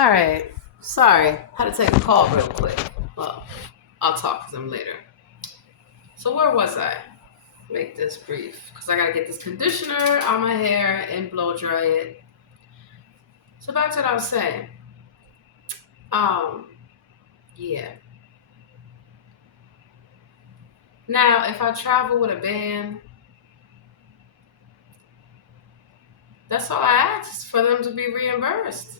All right. Sorry. Had to take a call real quick. Well, I'll talk to them later. So where was I? Make this brief because I gotta get this conditioner on my hair and blow dry it. So back to what I was saying. Um, yeah. Now, if I travel with a band, that's all I ask is for them to be reimbursed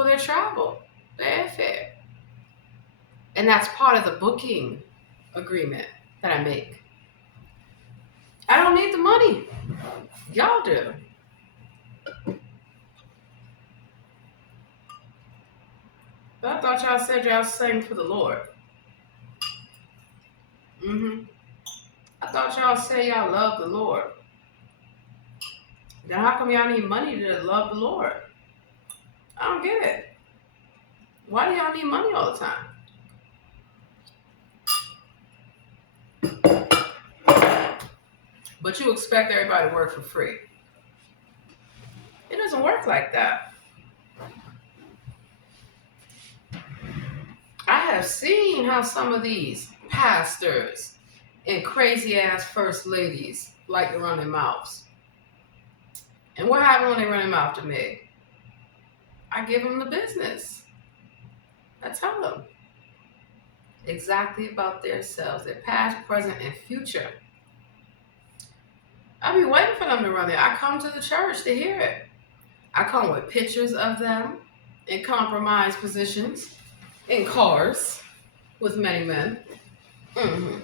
for their travel, their airfare, and that's part of the booking agreement that I make. I don't need the money. Y'all do. But I thought y'all said y'all sang for the Lord. Mm-hmm. I thought y'all say y'all love the Lord. Then how come y'all need money to love the Lord? I don't get it. Why do y'all need money all the time? But you expect everybody to work for free. It doesn't work like that. I have seen how some of these pastors and crazy ass first ladies like to run their mouths. And what happens when they run their mouth to me? I give them the business. I tell them exactly about themselves, their past, present, and future. I be waiting for them to run it. I come to the church to hear it. I come with pictures of them in compromised positions in cars with many men. hmm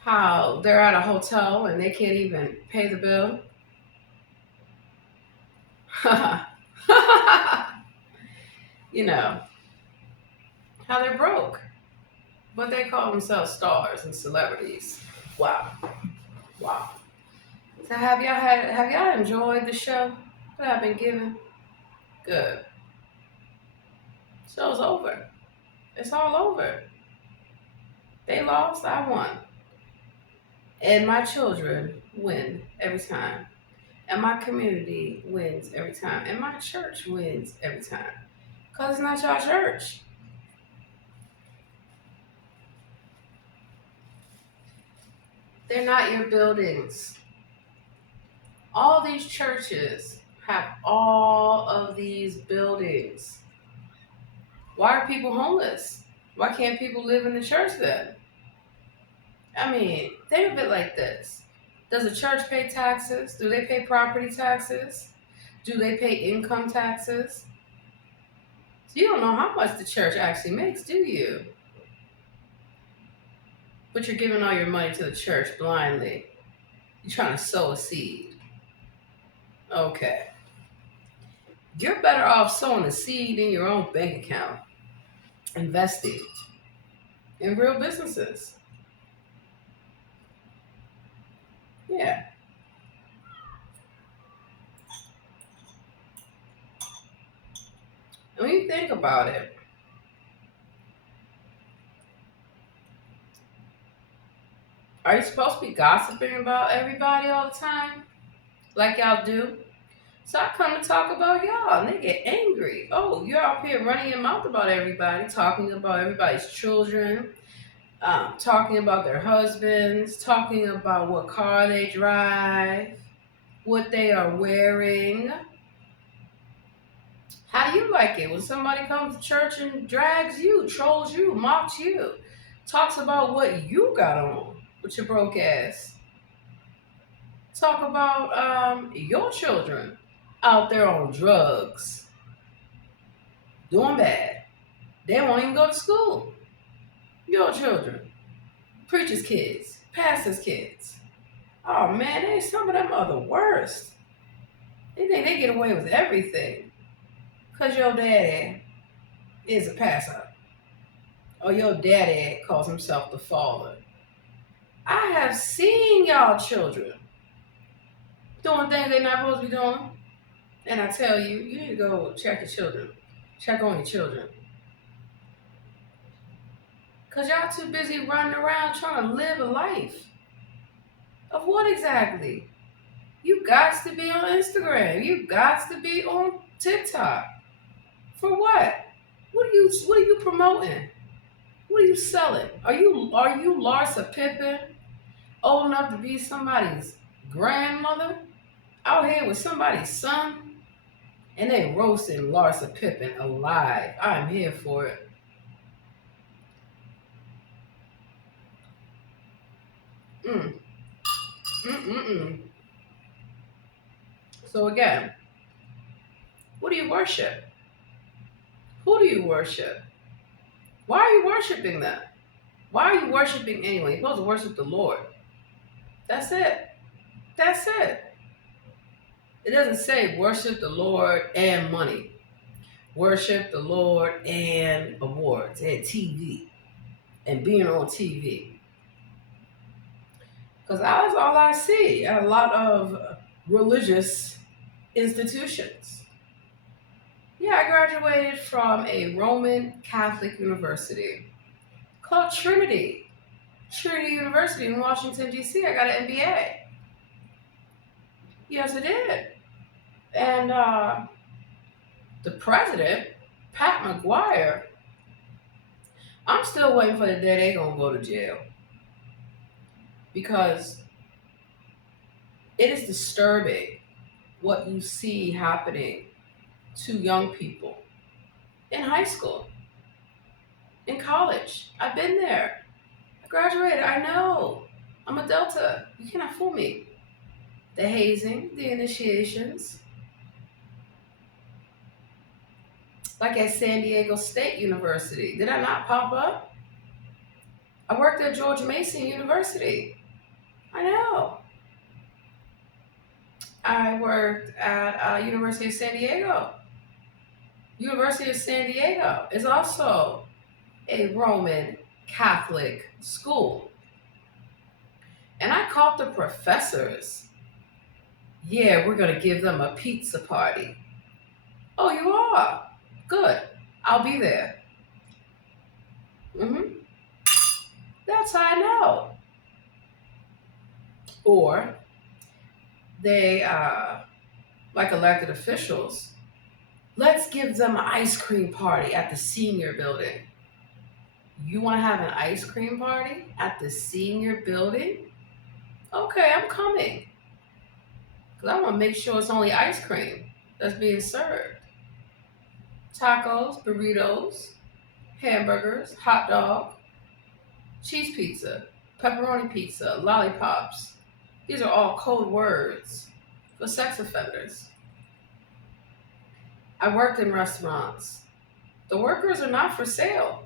How they're at a hotel and they can't even pay the bill. you know, how they're broke, but they call themselves stars and celebrities. Wow. Wow. So have y'all enjoyed the show that I've been giving? Good. Show's over. It's all over. They lost, I won. And my children win every time. And my community wins every time. And my church wins every time. Because it's not y'all church. They're not your buildings. All these churches have all of these buildings. Why are people homeless? Why can't people live in the church then? I mean, think of it like this. Does the church pay taxes? Do they pay property taxes? Do they pay income taxes? So you don't know how much the church actually makes, do you? But you're giving all your money to the church blindly. You're trying to sow a seed. Okay. You're better off sowing a seed in your own bank account, investing in real businesses. Yeah. And when you think about it, are you supposed to be gossiping about everybody all the time? Like y'all do? So I come to talk about y'all, and they get angry. Oh, you're up here running your mouth about everybody, talking about everybody's children, talking about their husbands, talking about what car they drive, what they are wearing. How do you like it when somebody comes to church and drags you, trolls you, mocks you, talks about what you got on with your broke ass? Talk about your children out there on drugs, doing bad. They won't even go to school. Your children, preachers' kids, pastors' kids. Oh man, some of them are the worst. They think they get away with everything because your daddy is a pastor or your daddy calls himself the father. I have seen y'all children doing things they're not supposed to be doing. And I tell you, you need to go check your children. Check on your children. Because y'all too busy running around trying to live a life. Of what exactly? You got to be on Instagram. You got to be on TikTok. For what? What are you promoting? What are you selling? Are you Larsa Pippen, old enough to be somebody's grandmother, out here with somebody's son, and they roasting Larsa Pippen alive? I'm here for it. Mm, mm. So again, what do you worship? Who do you worship? Why are you worshiping them? Why are you worshiping anyone? You're supposed to worship the Lord. That's it. That's it. It doesn't say worship the Lord and money. Worship the Lord and awards and TV and being on TV. Because that's all I see at a lot of religious institutions. Yeah, I graduated from a Roman Catholic university called Trinity. Trinity University in Washington, D.C. I got an MBA. Yes, I did. And the president, Pat McGuire, I'm still waiting for the day they gonna go to jail because it is disturbing what you see happening to young people in high school, in college. I've been there. I graduated. I know. I'm a Delta. You cannot fool me. The hazing, the initiations, like at San Diego State University. Did I not pop up? I worked at George Mason University. I know. I worked at University of San Diego. University of San Diego is also a Roman Catholic school. And I caught the professors. Yeah, we're going to give them a pizza party. Oh, you are? Good. I'll be there. hmm That's how I know. Or they, like elected officials, let's give them an ice cream party at the senior building. You want to have an ice cream party at the senior building? Okay, I'm coming. Because I want to make sure it's only ice cream that's being served. Tacos, burritos, hamburgers, hot dog, cheese pizza, pepperoni pizza, lollipops. These are all code words for sex offenders. I worked in restaurants. The workers are not for sale.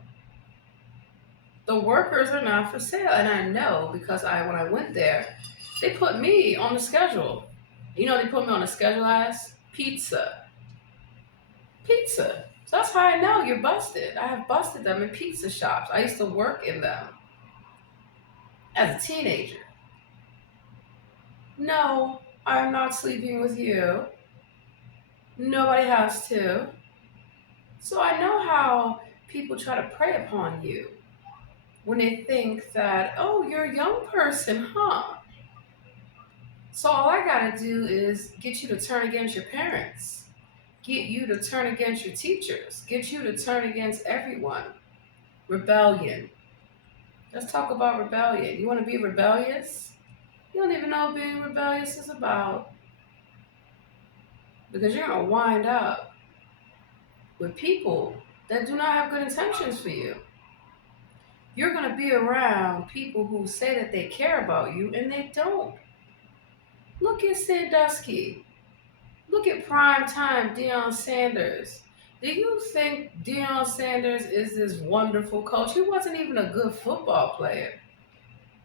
The workers are not for sale. And I know because when I went there, they put me on the schedule. You know they put me on the schedule as pizza. Pizza. So that's how I know you're busted. I have busted them in pizza shops. I used to work in them as a teenager. No, I'm not sleeping with you. Nobody has to. So I know how people try to prey upon you when they think that, oh, you're a young person, huh? So all I gotta do is get you to turn against your parents, get you to turn against your teachers, get you to turn against everyone. Rebellion. Let's talk about rebellion. You want to be rebellious? You don't even know what being rebellious is about because you're gonna wind up with people that do not have good intentions for you. You're gonna be around people who say that they care about you and they don't. Look at Sandusky. Look at prime time Deion Sanders. Do you think Deion Sanders is this wonderful coach? He wasn't even a good football player.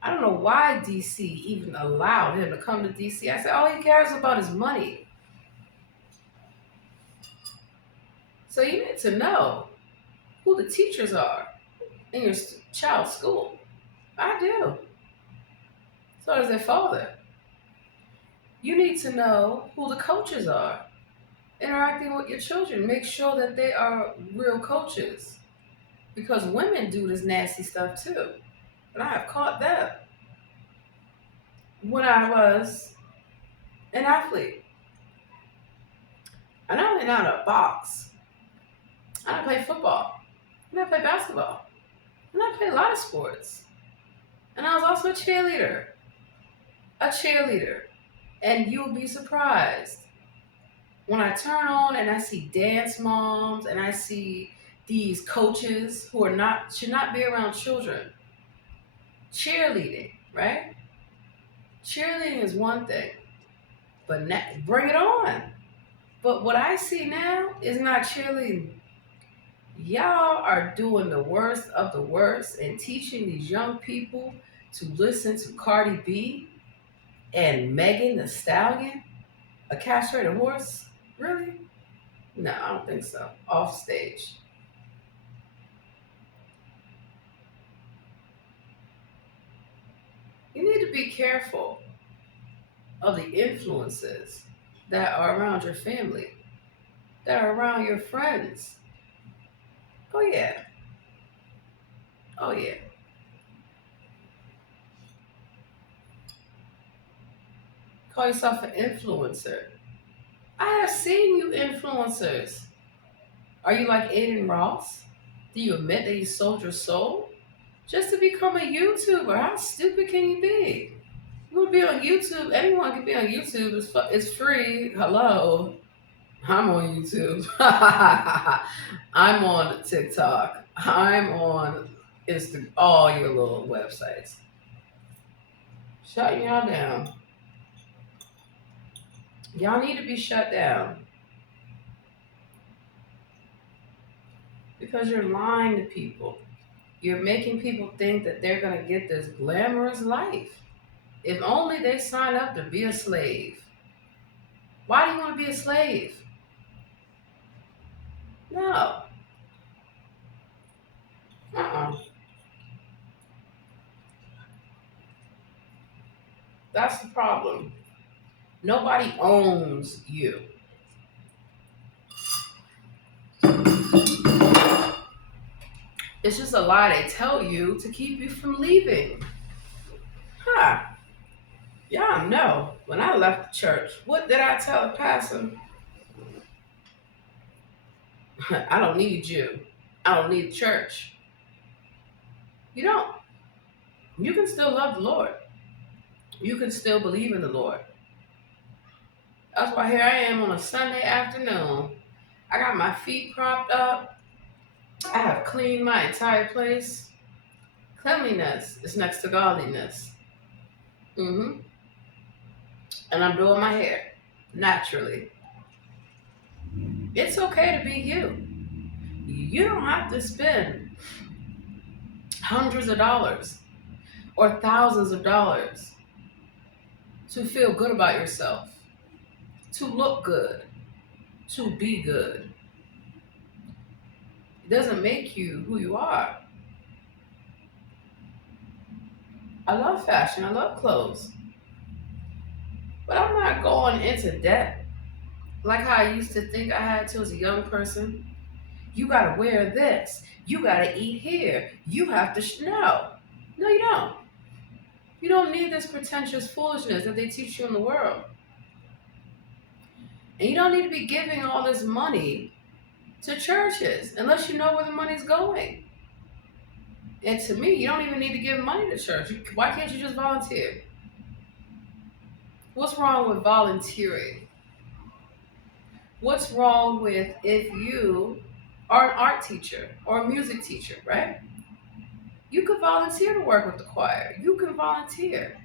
I don't know why DC even allowed him to come to DC. I said all he cares about is money. So you need to know who the teachers are in your child's school. I do. So does their father. You need to know who the coaches are interacting with your children. Make sure that they are real coaches because women do this nasty stuff too. And I have caught them when I was an athlete. I not only know how to box, I know how to play football, I know how to play basketball, I know how to play a lot of sports. And I was also a cheerleader. A cheerleader. And you'll be surprised when I turn on and I see dance moms and I see these coaches who are not should not be around children. Cheerleading, right? Cheerleading is one thing, but bring it on. But what I see now is not cheerleading. Y'all are doing the worst of the worst and teaching these young people to listen to Cardi B and Megan the Stallion, a castrated horse. Really? No, I don't think so. Off stage. You need to be careful of the influences that are around your family, that are around your friends. Oh, yeah. Oh, yeah. Call yourself an influencer. I have seen you influencers. Are you like Aiden Ross? Do you admit that you sold your soul just to become a YouTuber? How stupid can you be? You want to be on YouTube? Anyone can be on YouTube. It's free. Hello. I'm on YouTube. I'm on TikTok. I'm on Instagram. All your little websites. Shutting y'all down. Y'all need to be shut down because you're lying to people. You're making people think that they're going to get this glamorous life. If only they sign up to be a slave. Why do you want to be a slave? No. Uh-uh. That's the problem. Nobody owns you. It's just a lie they tell you to keep you from leaving. Huh. Y'all know. When I left the church, what did I tell the pastor? I don't need you. I don't need church. You don't. You can still love the Lord. You can still believe in the Lord. That's why here I am on a Sunday afternoon. I got my feet propped up. I have cleaned my entire place. Cleanliness is next to godliness. hmm And I'm doing my hair naturally. It's okay to be you. You don't have to spend hundreds of dollars or thousands of dollars to feel good about yourself, to look good, to be good. It doesn't make you who you are. I love fashion, I love clothes, but I'm not going into debt like how I used to think I had to as a young person. You gotta wear this, you gotta eat here, you have to. No, no, you don't. You don't need this pretentious foolishness that they teach you in the world. And you don't need to be giving all this money to churches unless you know where the money's going. And to me, you don't even need to give money to church. Why can't you just volunteer? What's wrong with volunteering? What's wrong with if you are an art teacher or a music teacher, right? You could volunteer to work with the choir. You can volunteer.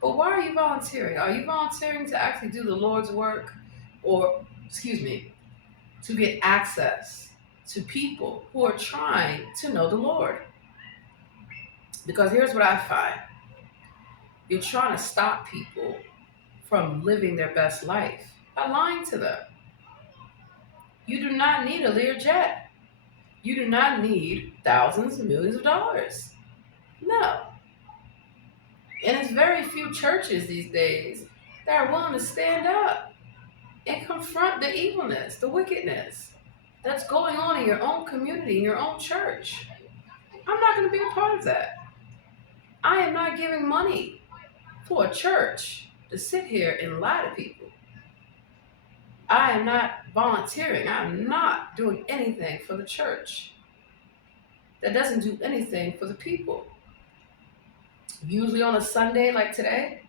But why are you volunteering? Are you volunteering to actually do the Lord's work or, excuse me, to get access to people who are trying to know the Lord? Because here's what I find. You're trying to stop people from living their best life by lying to them. You do not need a Learjet. You do not need thousands and millions of dollars. No. And it's very few churches these days that are willing to stand up and confront the evilness, the wickedness that's going on in your own community, in your own church. I'm not going to be a part of that. I am not giving money for a church to sit here and lie to people. I am not volunteering. I'm not doing anything for the church that doesn't do anything for the people. Usually on a Sunday like today,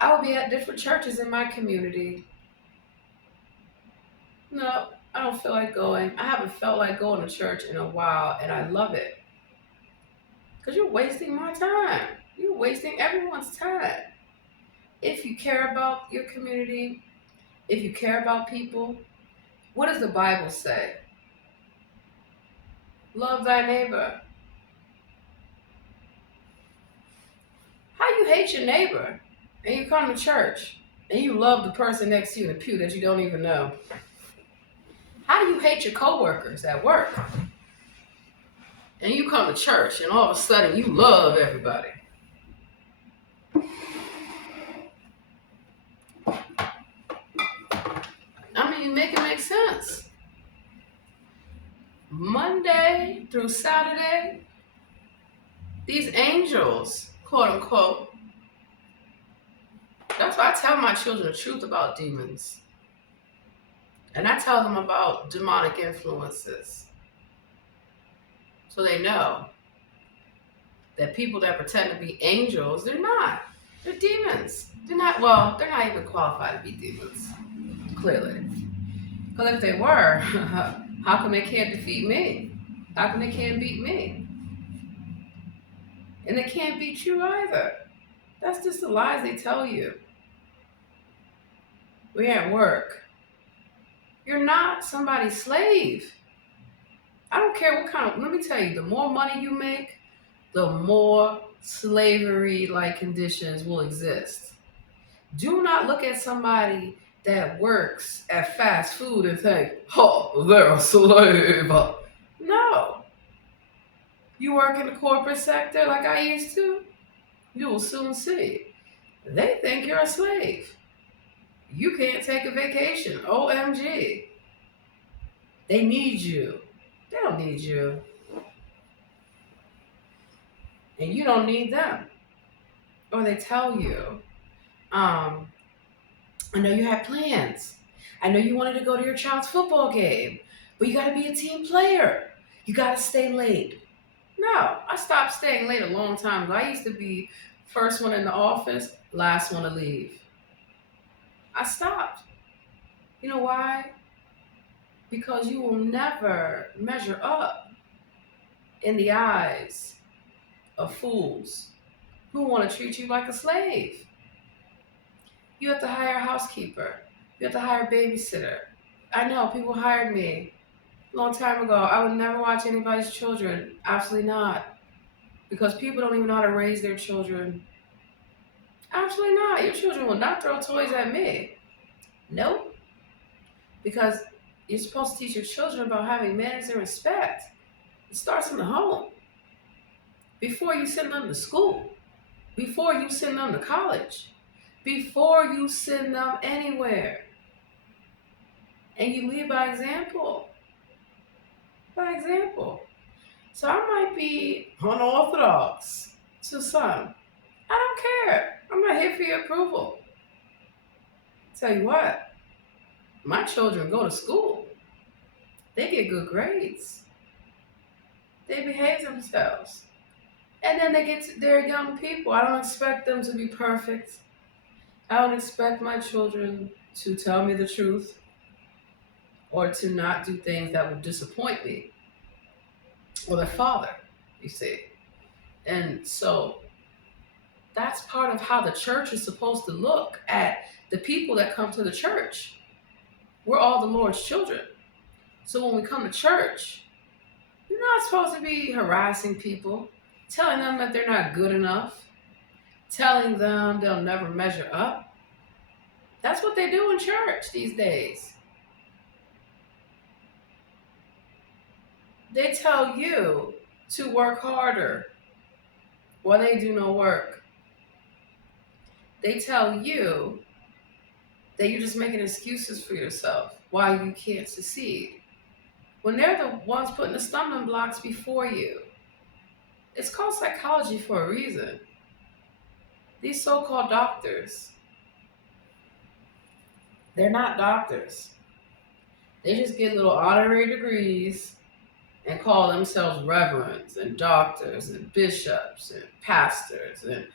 I will be at different churches in my community. No, I don't feel like going. I haven't felt like going to church in a while, and I love it because you're wasting my time. You're wasting everyone's time. If you care about your community, if you care about people, what does the Bible say? Love thy neighbor. How you hate your neighbor and you come to church and you love the person next to you in the pew that you don't even know? How do you hate your coworkers at work and you come to church and all of a sudden you love everybody? I mean, make it make sense. Monday through Saturday, these angels, quote unquote, that's why I tell my children the truth about demons. And I tell them about demonic influences. So they know that people that pretend to be angels, they're not. They're demons. They're not even qualified to be demons, clearly. Because if they were, how come they can't defeat me? How come they can't beat me? And they can't beat you either. That's just the lies they tell you. We're at work. You're not somebody's slave. I don't care what kind of, let me tell you, the more money you make, the more slavery-like conditions will exist. Do not look at somebody that works at fast food and think, oh, they're a slave. No. You work in the corporate sector like I used to, you will soon see. They think you're a slave. You can't take a vacation. OMG. They need you. They don't need you. And you don't need them. Or they tell you, I know you had plans. I know you wanted to go to your child's football game, but you got to be a team player. You got to stay late. No, I stopped staying late a long time ago. I used to be first one in the office, last one to leave. I stopped. You know why? Because you will never measure up in the eyes of fools who want to treat you like a slave. You have to hire a housekeeper. You have to hire a babysitter. I know people hired me a long time ago. I would never watch anybody's children. Absolutely not. Because people don't even know how to raise their children. Absolutely not. Your children will not throw toys at me. Nope. Because you're supposed to teach your children about having manners and respect. It starts in the home. Before you send them to school. Before you send them to college. Before you send them anywhere. And you lead by example. By example. So I might be unorthodox to some. I don't care. I'm not here for your approval. Tell you what, my children go to school. They get good grades. They behave themselves. And then they get to, they're young people. I don't expect them to be perfect. I don't expect my children to tell me the truth or to not do things that will disappoint me or their father, you see. And so that's part of how the church is supposed to look at the people that come to the church. We're all the Lord's children. So when we come to church, you're not supposed to be harassing people, telling them that they're not good enough, telling them they'll never measure up. That's what they do in church these days. They tell you to work harder while they do no work. They tell you that you're just making excuses for yourself why you can't succeed. When they're the ones putting the stumbling blocks before you. It's called psychology for a reason. These so-called doctors, they're not doctors. They just get little honorary degrees and call themselves reverends and doctors and bishops and pastors and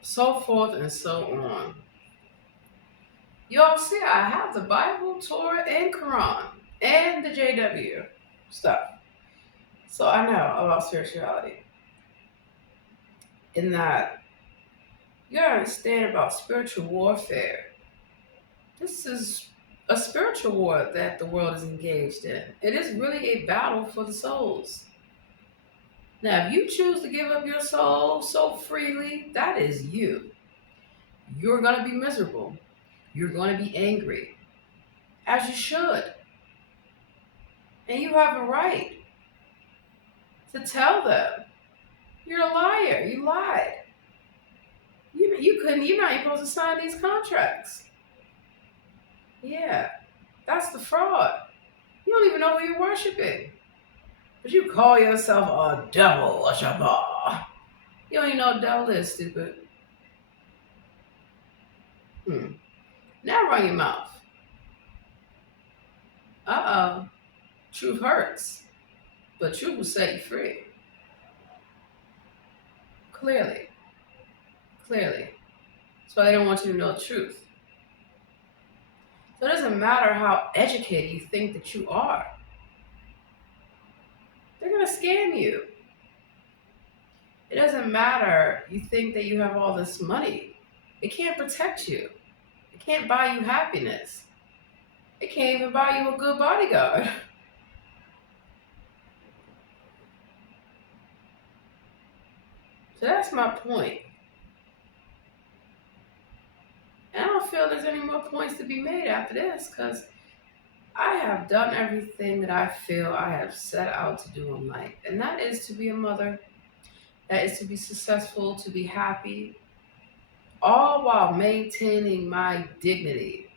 so forth and so on. Y'all see, I have the Bible, Torah, and Quran, and the JW stuff. So I know about spirituality. In that, you gotta understand about spiritual warfare. This is a spiritual war that the world is engaged in. It is really a battle for the souls. Now, if you choose to give up your soul so freely, that is you. You're going to be miserable. You're going to be angry, as you should. And you have a right to tell them, you're a liar. You lied. You're not even supposed to sign these contracts. Yeah, that's the fraud. You don't even know who you're worshiping. But you call yourself a devil, a Shabbat. You don't even know what devil is, stupid. Now run your mouth. Uh-oh. Truth hurts. But truth will set you free. Clearly. Clearly. That's why they don't want you to know the truth. So it doesn't matter how educated you think that you are. They're going to scam you. It doesn't matter you think that you have all this money. It can't protect you. It can't buy you happiness. It can't even buy you a good bodyguard. So that's my point. And I don't feel there's any more points to be made after this because I have done everything that I feel I have set out to do in life. And that is to be a mother, that is to be successful, to be happy, all while maintaining my dignity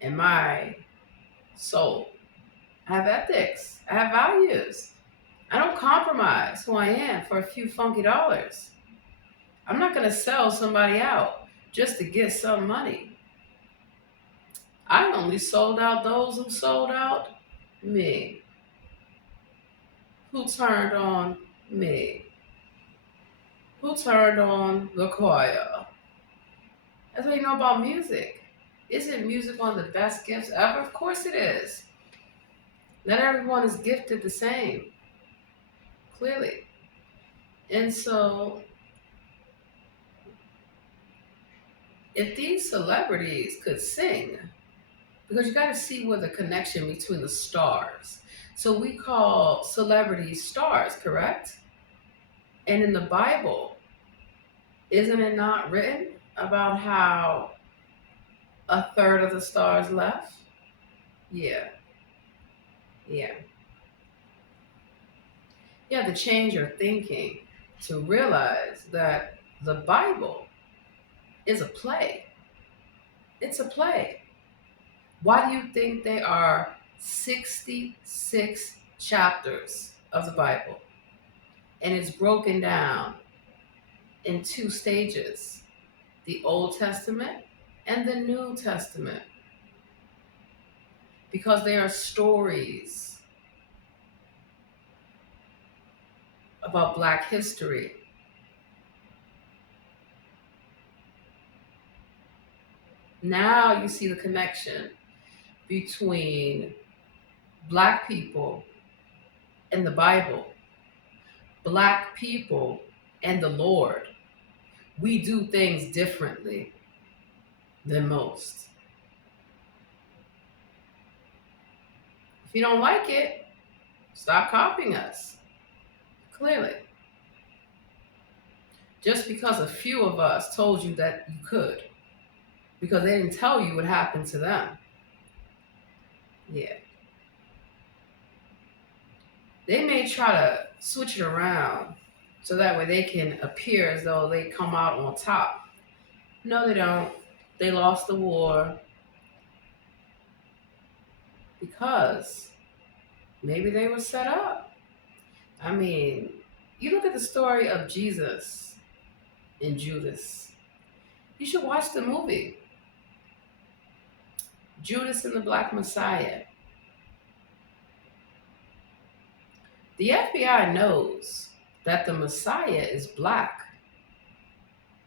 and my soul. I have ethics, I have values. I don't compromise who I am for a few funky dollars. I'm not going to sell somebody out just to get some money. I only sold out those who sold out me, who turned on me, who turned on the choir. That's what you know about music. Isn't music one of the best gifts ever? Of course it is. Not everyone is gifted the same, clearly. And so, if these celebrities could sing, because you got to see where the connection between the stars. So we call celebrities stars, correct? And in the Bible, isn't it not written about how a third of the stars left? Yeah, yeah. You have to change your thinking to realize that the Bible is a play. It's a play. Why do you think there are 66 chapters of the Bible? And it's broken down in two stages, the Old Testament and the New Testament, because they are stories about Black history. Now you see the connection between Black people and the Bible, Black people and the Lord. We do things differently than most. If you don't like it, stop copying us. Clearly. Just because a few of us told you that you could, because they didn't tell you what happened to them. Yeah. They may try to switch it around so that way they can appear as though they come out on top. No, they don't. They lost the war because maybe they were set up. I mean, you look at the story of Jesus and Judas. You should watch the movie. Judas and the Black Messiah. The FBI knows that the Messiah is black.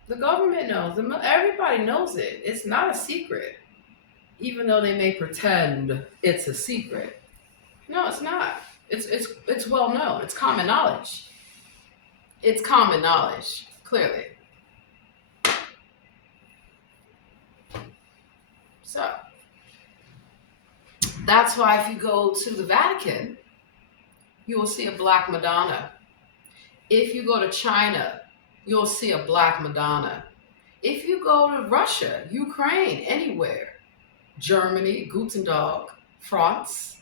The government knows. Everybody knows it. It's not a secret, even though they may pretend it's a secret. No, it's not. It's well known. It's common knowledge. It's common knowledge, clearly. So that's why if you go to the Vatican, you will see a black Madonna. If you go to China, you'll see a black Madonna. If you go to Russia, Ukraine, anywhere, Germany, Guten Tag, France,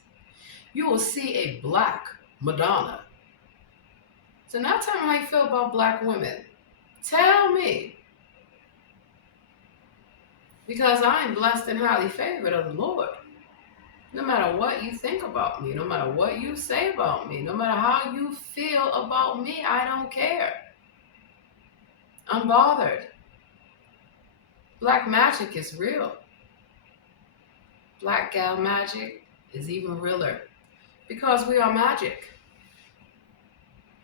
you will see a black Madonna. So now tell me how you feel about black women. Tell me. Because I am blessed and highly favored of the Lord. No matter what you think about me, no matter what you say about me, no matter how you feel about me, I don't care. I'm bothered. Black magic is real. Black gal magic is even realer because we are magic.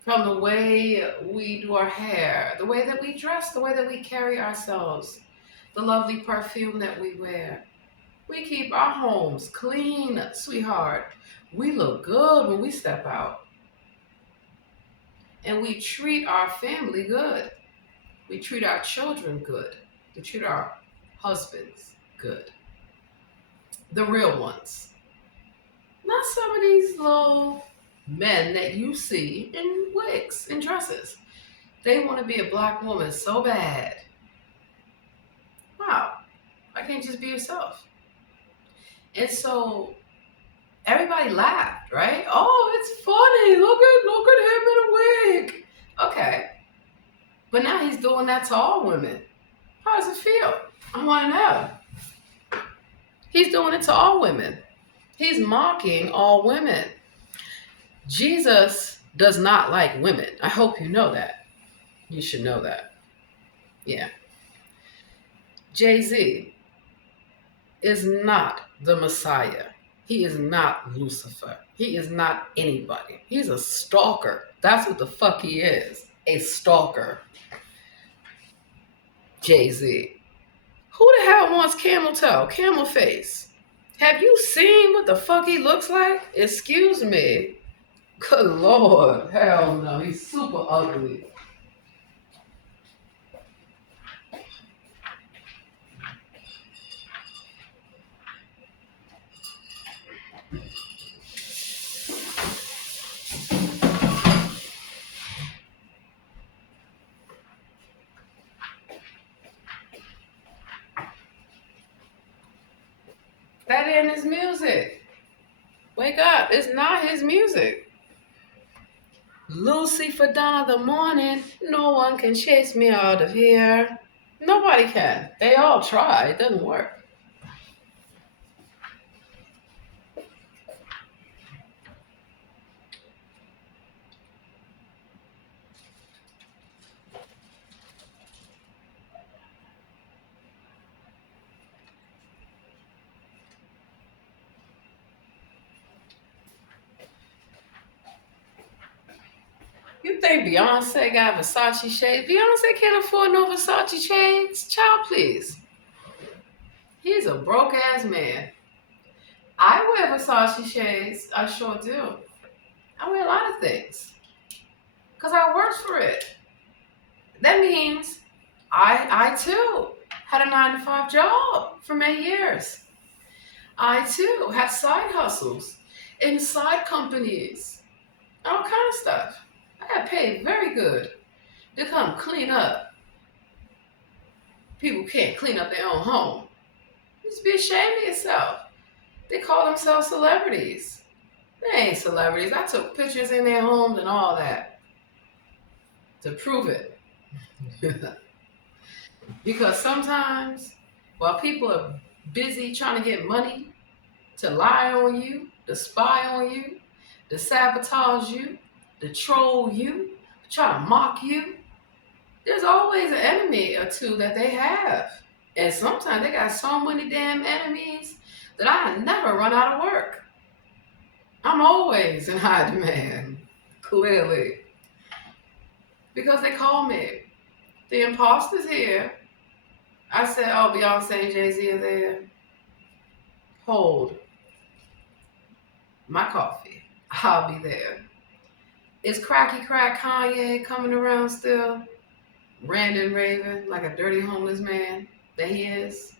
From the way we do our hair, the way that we dress, the way that we carry ourselves, the lovely perfume that we wear. We keep our homes clean, sweetheart. We look good when we step out. And we treat our family good. We treat our children good. We treat our husbands good. The real ones. Not some of these little men that you see in wigs and dresses. They want to be a black woman so bad. Wow. Why can't you just be yourself? And so everybody laughed, right? Oh, it's funny. Look at him in a wig. Okay. But now he's doing that to all women. How does it feel? I want to know. He's doing it to all women. He's mocking all women. Jesus does not like women. I hope you know that. You should know that. Yeah. Jay-Z is not the Messiah. He is not Lucifer. He is not anybody. He's a stalker. That's what the fuck he is. A stalker. Jay-Z. Who the hell wants camel toe, camel face? Have you seen what the fuck he looks like? Excuse me. Good Lord. Hell no. He's super ugly. That ain't his music. Wake up. It's not his music. Lucy for dawn of the morning. No one can chase me out of here. Nobody can. They all try. It doesn't work. You think Beyonce got Versace shades? Beyonce can't afford no Versace shades. Child, please. He's a broke ass man. I wear Versace shades. I sure do. I wear a lot of things. Because I worked for it. That means I too had a 9-to-5 job for many years. I too had side hustles in side companies. All kind of stuff. I got paid very good to come clean up. People can't clean up their own home. You just be ashamed of yourself. They call themselves celebrities. They ain't celebrities. I took pictures in their homes and all that to prove it. Because sometimes while people are busy trying to get money, to lie on you, to spy on you, to sabotage you, to troll you, to try to mock you, there's always an enemy or two that they have. And sometimes they got so many damn enemies that I never run out of work. I'm always in high demand, clearly, because they call me. The imposter's here. I said, oh, Beyonce and Jay-Z are there. Hold my coffee. I'll be there. Is Cracky Crack Kanye coming around still? Ranting and raving like a dirty homeless man that he is?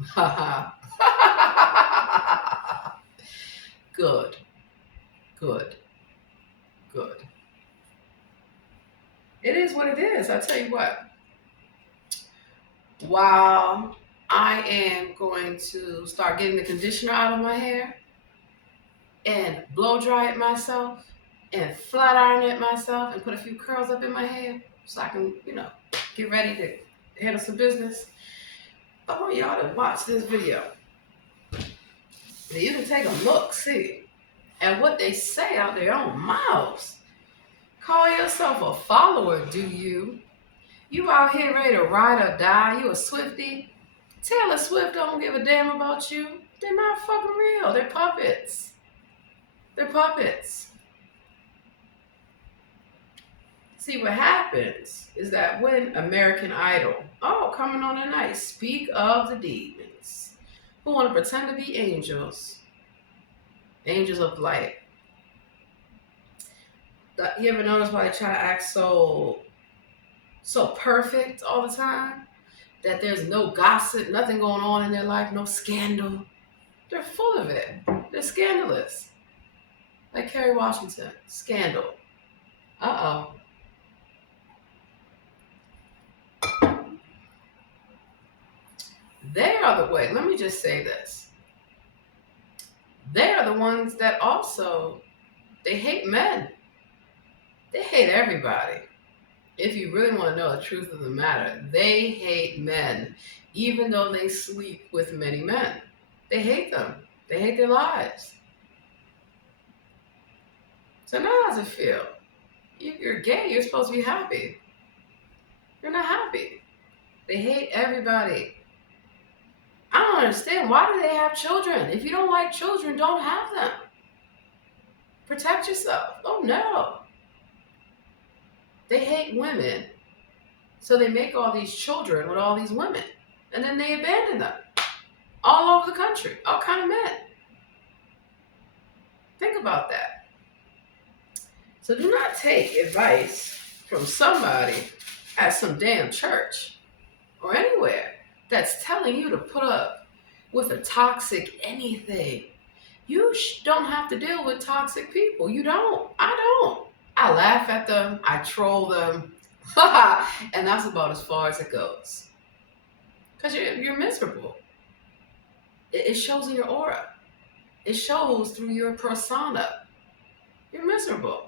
Ha ha. Good, good, good. It is what it is. I tell you what. While I am going to start getting the conditioner out of my hair and blow dry it myself and flat iron it myself and put a few curls up in my hair so I can, get ready to handle some business. I want y'all to watch this video. You can take a look, see, at what they say out their own mouths. Call yourself a follower, do you? You out here ready to ride or die? You a Swiftie? Taylor Swift don't give a damn about you. They're not fucking real. They're puppets. They're puppets. See, what happens is that when American Idol, coming on tonight, speak of the demons who want to pretend to be angels of light. You ever notice why they try to act so perfect all the time? That there's no gossip, nothing going on in their life, no scandal. They're full of it. They're scandalous. Like Kerry Washington, scandal. Uh-oh. They are the way. Let me just say this. They are the ones that also, they hate men. They hate everybody. If you really want to know the truth of the matter, they hate men, even though they sleep with many men. They hate them. They hate their lives. So now how does it feel? You're gay. You're supposed to be happy. You're not happy. They hate everybody. I don't understand. Why do they have children? If you don't like children, don't have them. Protect yourself. Oh, no. They hate women. So they make all these children with all these women. And then they abandon them. All over the country. All kind of men. Think about that. So do not take advice from somebody at some damn church or anywhere that's telling you to put up with a toxic anything. You don't have to deal with toxic people. You don't. I don't. I laugh at them. I troll them. And that's about as far as it goes. Because you're miserable. It shows in your aura. It shows through your persona. You're miserable.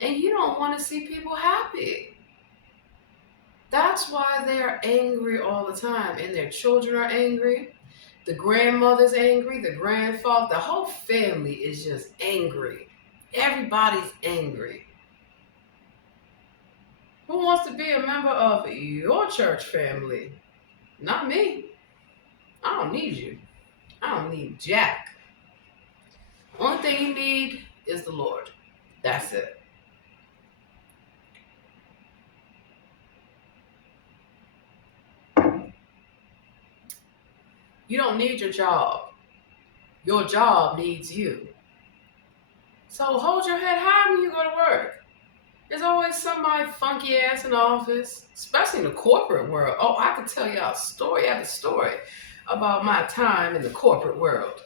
And you don't want to see people happy. That's why they're angry all the time. And their children are angry. The grandmother's angry. The grandfather. The whole family is just angry. Everybody's angry. Who wants to be a member of your church family? Not me. I don't need you. I don't need Jack. Only thing you need is the Lord. That's it. You don't need your job. Your job needs you. So hold your head high when you go to work. There's always somebody funky ass in the office, especially in the corporate world. Oh, I could tell y'all story after story about my time in the corporate world.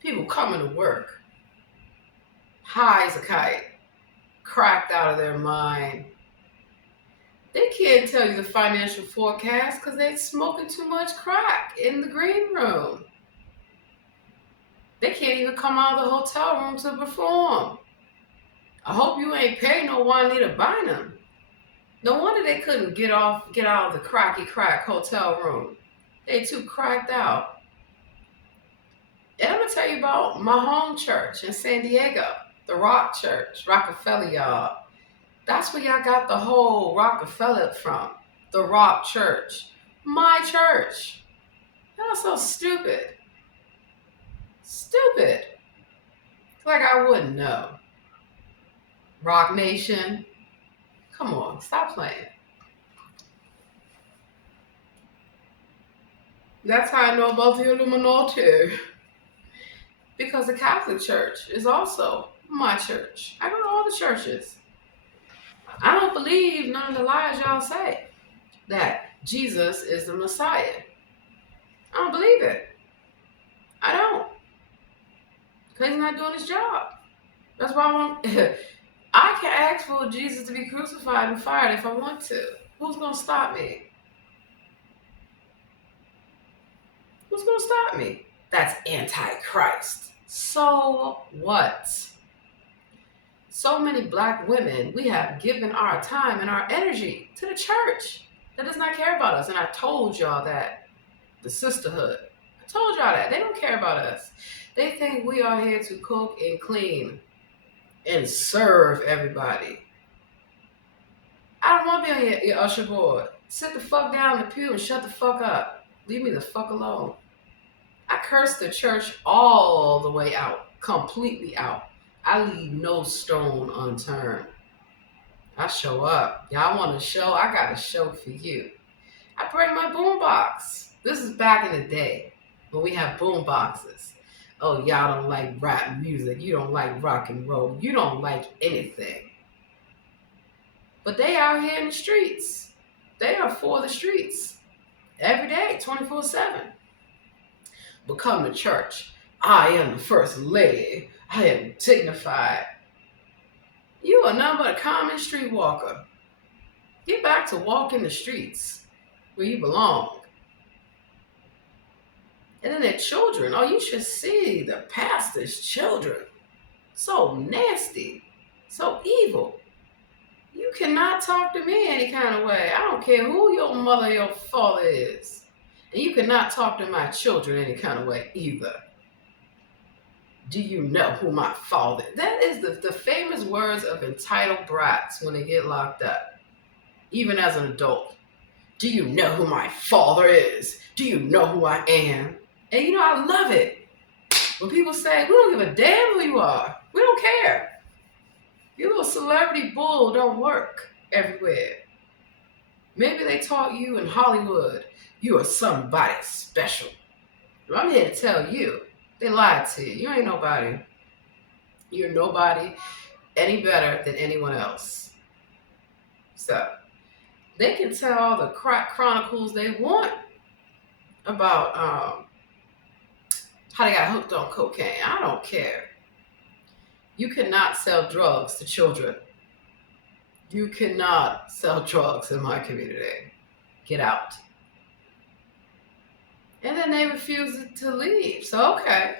People coming to work, high as a kite, cracked out of their mind. They can't tell you the financial forecast because they're smoking too much crack in the green room. They can't even come out of the hotel room to perform. I hope you ain't paid no Juanita Bynum. No wonder they couldn't get out of the cracky crack hotel room. They too cracked out. And I'm going to tell you about my home church in San Diego, the Rock Church, Rockefeller, y'all. That's where y'all got the whole Rockefeller from, the Rock Church. My church. Y'all so stupid. Stupid. It's like I wouldn't know. Rock Nation. Come on, stop playing. That's how I know about the Illuminati. Because the Catholic Church is also my church. I go to all the churches. I don't believe none of the lies y'all say that Jesus is the Messiah. I don't believe it. I don't. Because he's not doing his job. That's why I can ask for Jesus to be crucified and fired if I want to. Who's going to stop me? Who's going to stop me? That's Antichrist. So what? So many black women, we have given our time and our energy to the church that does not care about us. And I told y'all that. The sisterhood. I told y'all that. They don't care about us. They think we are here to cook and clean and serve everybody. I don't want to be on your usher board. Sit the fuck down in the pew and shut the fuck up. Leave me the fuck alone. I curse the church all the way out. Completely out. I leave no stone unturned. I show up. Y'all want a show? I got a show for you. I bring my boombox. This is back in the day when we have boom boxes. Oh, y'all don't like rap music. You don't like rock and roll. You don't like anything. But they out here in the streets. They are for the streets. Every day, 24/7. But come to church. I am the first lady. I am dignified. You are nothing but a common street walker. Get back to walking the streets where you belong. And then their children. Oh, you should see the pastor's children. So nasty. So evil. You cannot talk to me any kind of way. I don't care who your mother or your father is. And you cannot talk to my children any kind of way either. Do you know who my father is? That is the famous words of entitled brats when they get locked up. Even as an adult. Do you know who my father is? Do you know who I am? And you know, I love it. When people say, we don't give a damn who you are. We don't care. Your little celebrity bull don't work everywhere. Maybe they taught you in Hollywood, you are somebody special. Well, I'm here to tell you, they lied to you. You ain't nobody. You're nobody any better than anyone else. So, they can tell all the crack chronicles they want about how they got hooked on cocaine. I don't care. You cannot sell drugs to children. You cannot sell drugs in my community. Get out. And then they refused to leave. So, okay.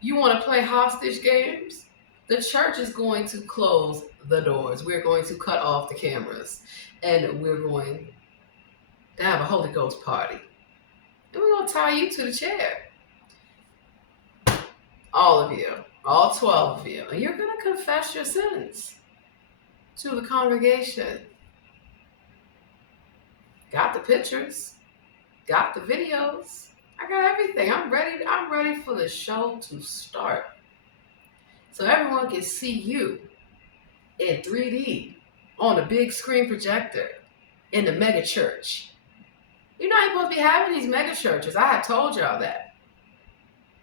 You want to play hostage games? The church is going to close the doors. We're going to cut off the cameras. And we're going to have a Holy Ghost party. And we're going to tie you to the chair. All of you. All 12 of you. And you're going to confess your sins to the congregation. Got the pictures. Got the videos. I got everything. I'm ready for the show to start. So everyone can see you in 3D on a big screen projector in the mega church. You're not supposed to be having these mega churches. I have told y'all that.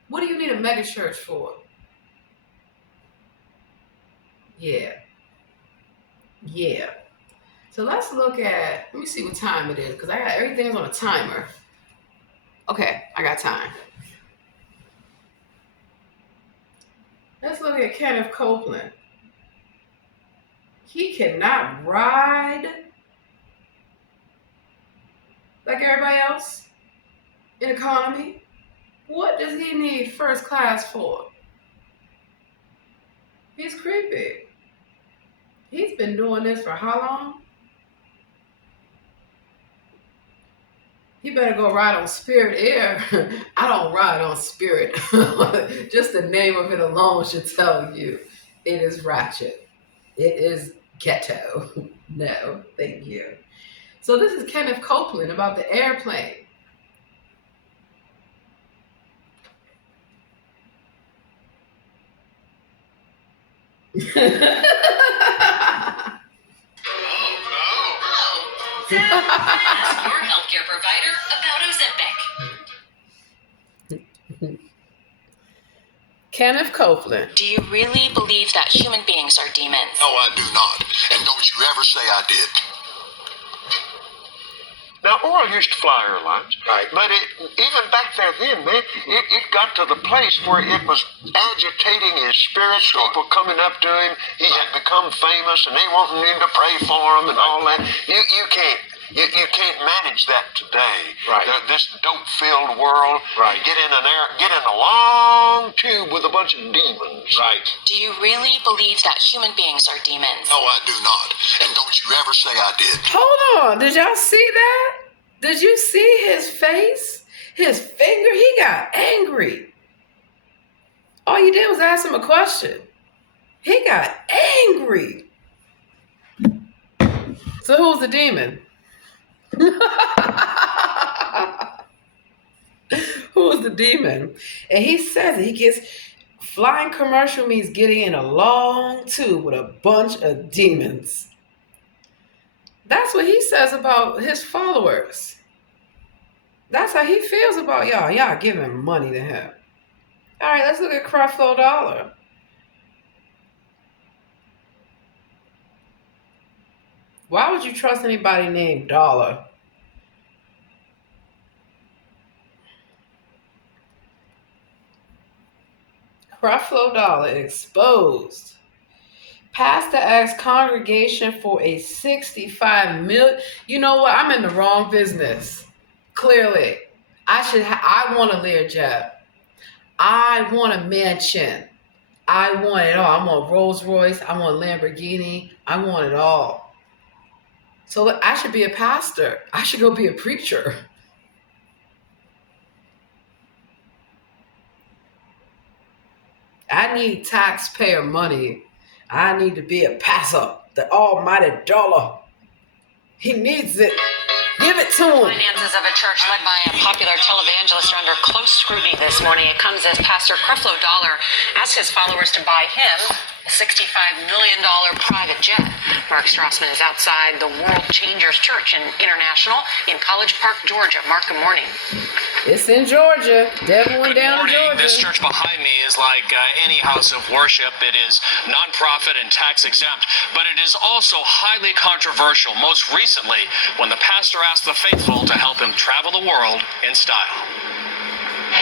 What do you need a mega church for? Yeah. So let's look at, let me see what time it is, because I got everything's on a timer. Okay, I got time. Let's look at Kenneth Copeland. He cannot ride like everybody else in economy. What does he need first class for? He's creepy. He's been doing this for how long? He better go ride on Spirit Air. I don't ride on Spirit. Just the name of it alone should tell you it is ratchet. It is ghetto. No, thank you. So this is Kenneth Copeland about the airplane. Ask your healthcare provider about Ozempic. Kenneth Copeland. Do you really believe that human beings are demons? No, I do not. And don't you ever say I did. Now, Oral used to fly airlines, Right. but even back there then, man, it got to the place where it was agitating his spirits, Sure. people coming up to him. He had become famous, and they wanted him to pray for him and all that. You can't manage that today. Right. This dope-filled world. Right. Get in a long tube with a bunch of demons. Right. Do you really believe that human beings are demons? No, I do not. And don't you ever say I did. Hold on. Did y'all see that? Did you see his face? His finger? He got angry. All you did was ask him a question. He got angry. So who's the demon? Who's the demon? And he says it. He gets flying commercial means getting in a long tube with a bunch of demons. That's what he says about his followers. That's how he feels about y'all. Y'all giving money to him. All right, let's look at Creflo Dollar. Why would you trust anybody named Dollar? Creflo Dollar exposed. Pastor asked congregation for a 65 million. You know what? I'm in the wrong business. Clearly, I want a Learjet. I want a mansion. I want it all. I want Rolls Royce. I want Lamborghini. I want it all. So I should be a pastor. I should go be a preacher. I need taxpayer money. I need to be a pastor. The almighty dollar. He needs it. Give it to him. Finances of a church led by a popular televangelist are under close scrutiny this morning. It comes as Pastor Creflo Dollar asks his followers to buy him a $65 million private jet. Mark Strassman is outside the World Changers Church International in College Park, Georgia. Mark, good morning. It's in Georgia. Devin went down to Georgia. This church behind me is like any house of worship. It is nonprofit and tax exempt, but it is also highly controversial. Most recently, when the pastor asked the faithful to help him travel the world in style.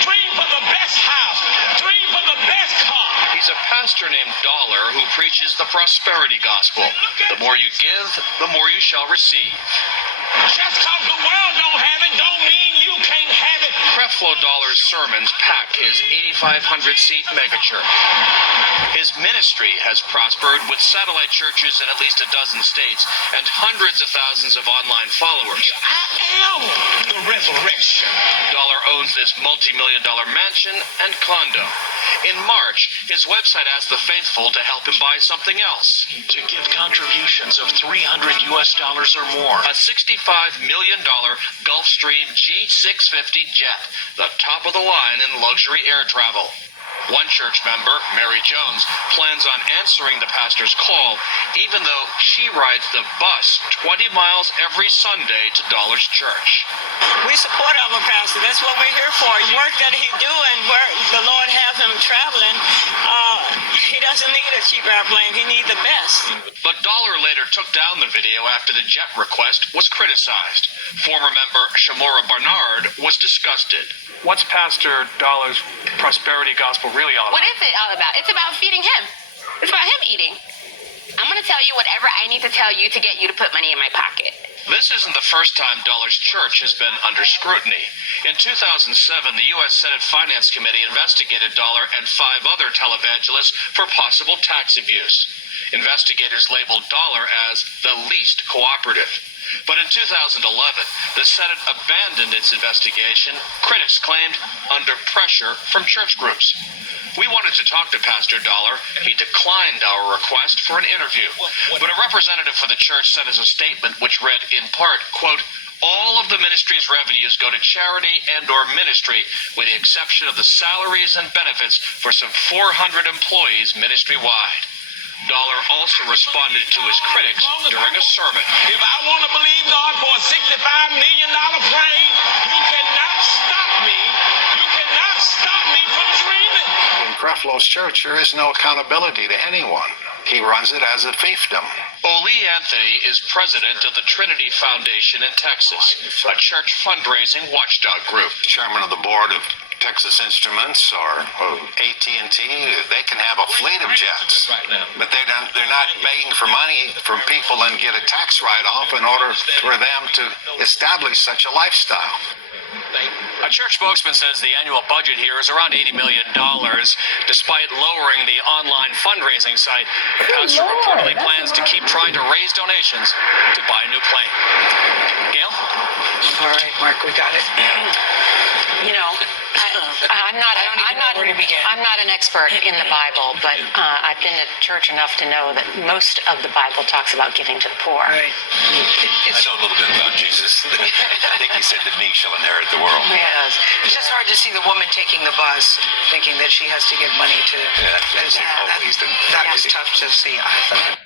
Dream for the best house. Dream for the best car. He's a pastor named Dollar who preaches the prosperity gospel. The more you give, the more you shall receive. Just cause the world don't have it, don't mean you can't have it. Creflo Dollar's sermons pack his 8,500-seat megachurch. His ministry has prospered with satellite churches in at least a dozen states and hundreds of thousands of online followers. I am the resurrection. Dollar owns this multi-million-dollar mansion and condo. In March, his website asked the faithful to help him buy something else. To give contributions of $300 or more. A $65 million Gulfstream G650 jet, the top of the line in luxury air travel. One church member, Mary Jones, plans on answering the pastor's call, even though she rides the bus 20 miles every Sunday to Dollar's church. We support our pastor. That's what we're here for. The work that he's doing, where the Lord has him traveling, he doesn't need a cheap airplane. He needs the best. But Dollar later took down the video after the jet request was criticized. Former member Shamora Barnard was disgusted. What's Pastor Dollar's prosperity gospel really all about? What is it all about? It's about feeding him. It's about him eating. I'm going to tell you whatever I need to tell you to get you to put money in my pocket. This isn't the first time Dollar's church has been under scrutiny. In 2007, the U.S. Senate Finance Committee investigated Dollar and 5 other televangelists for possible tax abuse. Investigators labeled Dollar as the least cooperative. But in 2011, the Senate abandoned its investigation, critics claimed under pressure from church groups. We wanted to talk to Pastor Dollar. He declined our request for an interview. But a representative for the church sent us a statement which read in part, quote, all of the ministry's revenues go to charity and or ministry, with the exception of the salaries and benefits for some 400 employees ministry-wide. Dollar also responded to his critics during a sermon. If I want to believe God for a $65 million plane, you cannot stop me. You cannot stop me from dreaming. In Creflo's church, there is no accountability to anyone. He runs it as a fiefdom. Ole Anthony is president of the Trinity Foundation in Texas, a church fundraising watchdog group. Chairman of the board of Texas Instruments or AT&T, they can have a fleet of jets, but they're not begging for money from people and get a tax write-off in order for them to establish such a lifestyle. A church spokesman says the annual budget here is around $80 million. Despite lowering the online fundraising site, the pastor reportedly plans to keep trying to raise donations to buy a new plane. Gail? All right, Mark, we got it. You know, I'm not an expert in the Bible, but I've been to church enough to know that most of the Bible talks about giving to the poor. Right. I know a little bit about Jesus. I think he said the meek shall inherit the world. Yes. It's just hard to see the woman taking the bus, thinking that she has to give money to. That was tough to see, I thought.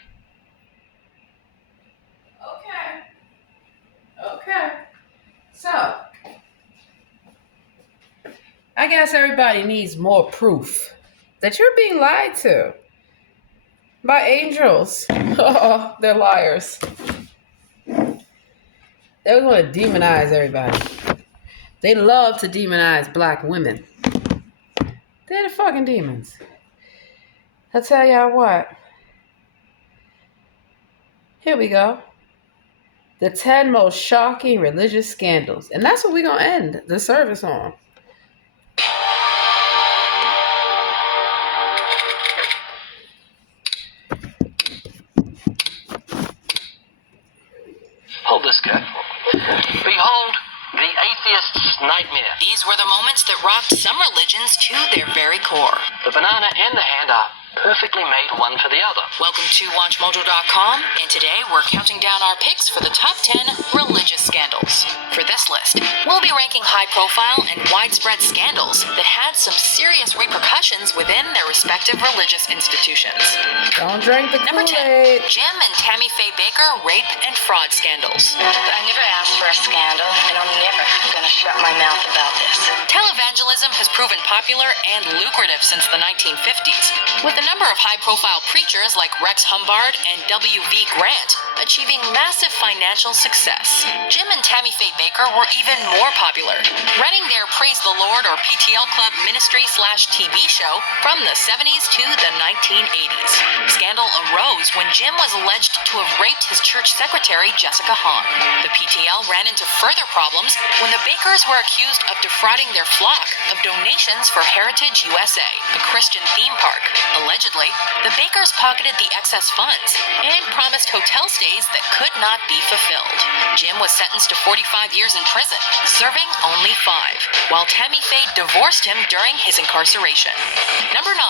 Okay. So, I guess everybody needs more proof that you're being lied to by angels. Oh, they're liars. They want to demonize everybody. They love to demonize black women. They're the fucking demons. I'll tell y'all what. Here we go. The 10 most shocking religious scandals. And that's what we're going to end the service on. Hold this guy. Behold, the atheist's nightmare. These were the moments that rocked some religions to their very core. The banana and the hand are perfectly made one for the other. Welcome to WatchMojo.com, and today we're counting down our picks for the top 10 religious scandals. For this list, we'll be ranking high-profile and widespread scandals that had some serious repercussions within their respective religious institutions. Don't drink the Number Kool-Aid. 10, Jim and Tammy Faye Baker rape and fraud scandals. I never asked for a scandal, and I'm never going to shut my mouth about this. Televangelism has proven popular and lucrative since the 1950s, with a number of high-profile preachers like Rex Humbard and W.V. Grant achieving massive financial success. Jim and Tammy Faye Baker were even more popular, running their Praise the Lord or PTL Club ministry/TV show from the 70s to the 1980s. Scandal arose when Jim was alleged to have raped his church secretary, Jessica Hahn. The PTL ran into further problems when the Bakers were accused of defrauding their flock of donations for Heritage USA, a Christian theme park. Allegedly, the Bakers pocketed the excess funds and promised hotel stays that could not be fulfilled. Jim was sentenced to 45 years in prison, serving only 5, while Tammy Faye divorced him during his incarceration. Number 9,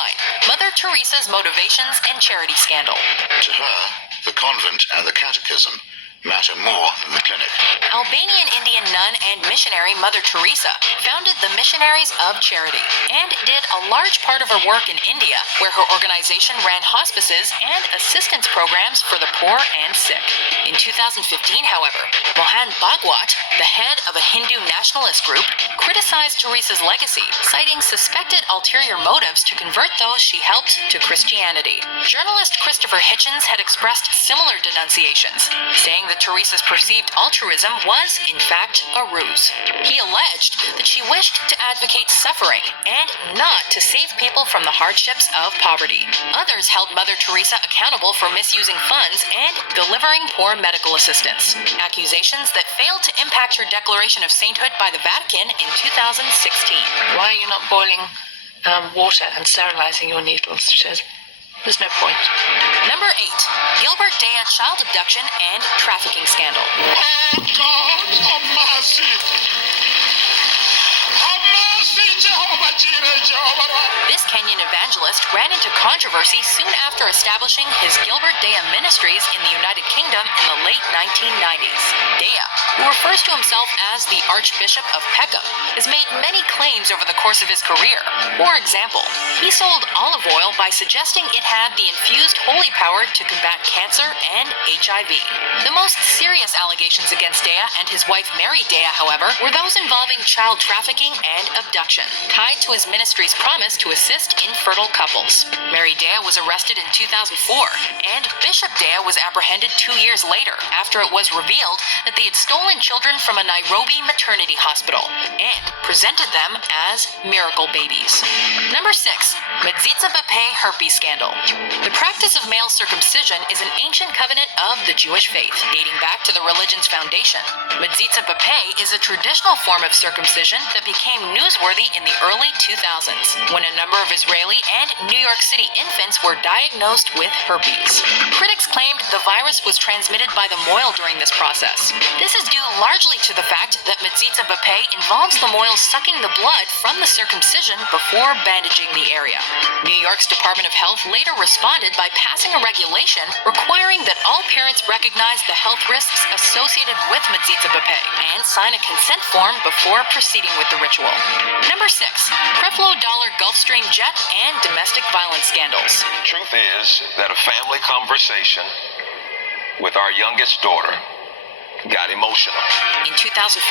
Mother Teresa's motivations and charity scandal. To her, the convent and the catechism matter more than the clinic. Albanian Indian nun and missionary Mother Teresa founded the Missionaries of Charity and did a large part of her work in India, where her organization ran hospices and assistance programs for the poor and sick. In 2015, however, Mohan Bhagwat, the head of a Hindu nationalist group, criticized Teresa's legacy, citing suspected ulterior motives to convert those she helped to Christianity. Journalist Christopher Hitchens had expressed similar denunciations, saying that Teresa's perceived altruism was, in fact, a ruse. He alleged that she wished to advocate suffering and not to save people from the hardships of poverty. Others held Mother Teresa accountable for misusing funds and delivering poor medical assistance, accusations that failed to impact her declaration of sainthood by the Vatican in 2016. Why are you not boiling water and sterilizing your needles? There's no point. Number 8, Gilbert Dea child abduction and trafficking scandal. Oh, God, have mercy! Have This Kenyan evangelist ran into controversy soon after establishing his Gilbert Dea Ministries in the United Kingdom in the late 1990s. Dea, who refers to himself as the Archbishop of Peckham, has made many claims over the course of his career. For example, he sold olive oil by suggesting it had the infused holy power to combat cancer and HIV. The most serious allegations against Dea and his wife Mary Dea, however, were those involving child trafficking and abduction, tied to his ministry's promise to assist infertile couples. Mary Dea was arrested in 2004, and Bishop Dea was apprehended 2 years later after it was revealed that they had stolen children from a Nairobi maternity hospital and presented them as miracle babies. Number 6. Medzitsa Bepe herpes scandal. The practice of male circumcision is an ancient covenant of the Jewish faith, dating back to the religion's foundation. Medzitsa Bepe is a traditional form of circumcision that became newsworthy in the early 2000s, when a number of Israeli and New York City infants were diagnosed with herpes. Critics claimed the virus was transmitted by the moil during this process. This is due largely to the fact that Medzitsa Bepe involves the moil sucking the blood from the circumcision before bandaging the area. New York's Department of Health later responded by passing a regulation requiring that all parents recognize the health risks associated with Medzitsa Bepe and sign a consent form before proceeding with the ritual. Number 6. Creflo Dollar Gulfstream jet and domestic violence scandals. Truth is that a family conversation with our youngest daughter got emotional. In 2014,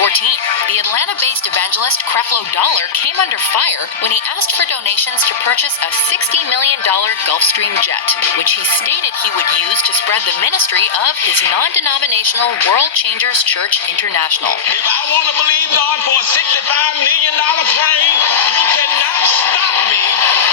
the Atlanta-based evangelist Creflo Dollar came under fire when he asked for donations to purchase a $60 million Gulfstream jet, which he stated he would use to spread the ministry of his non-denominational World Changers Church International. If I want to believe God for a $65 million plane, you cannot stop me.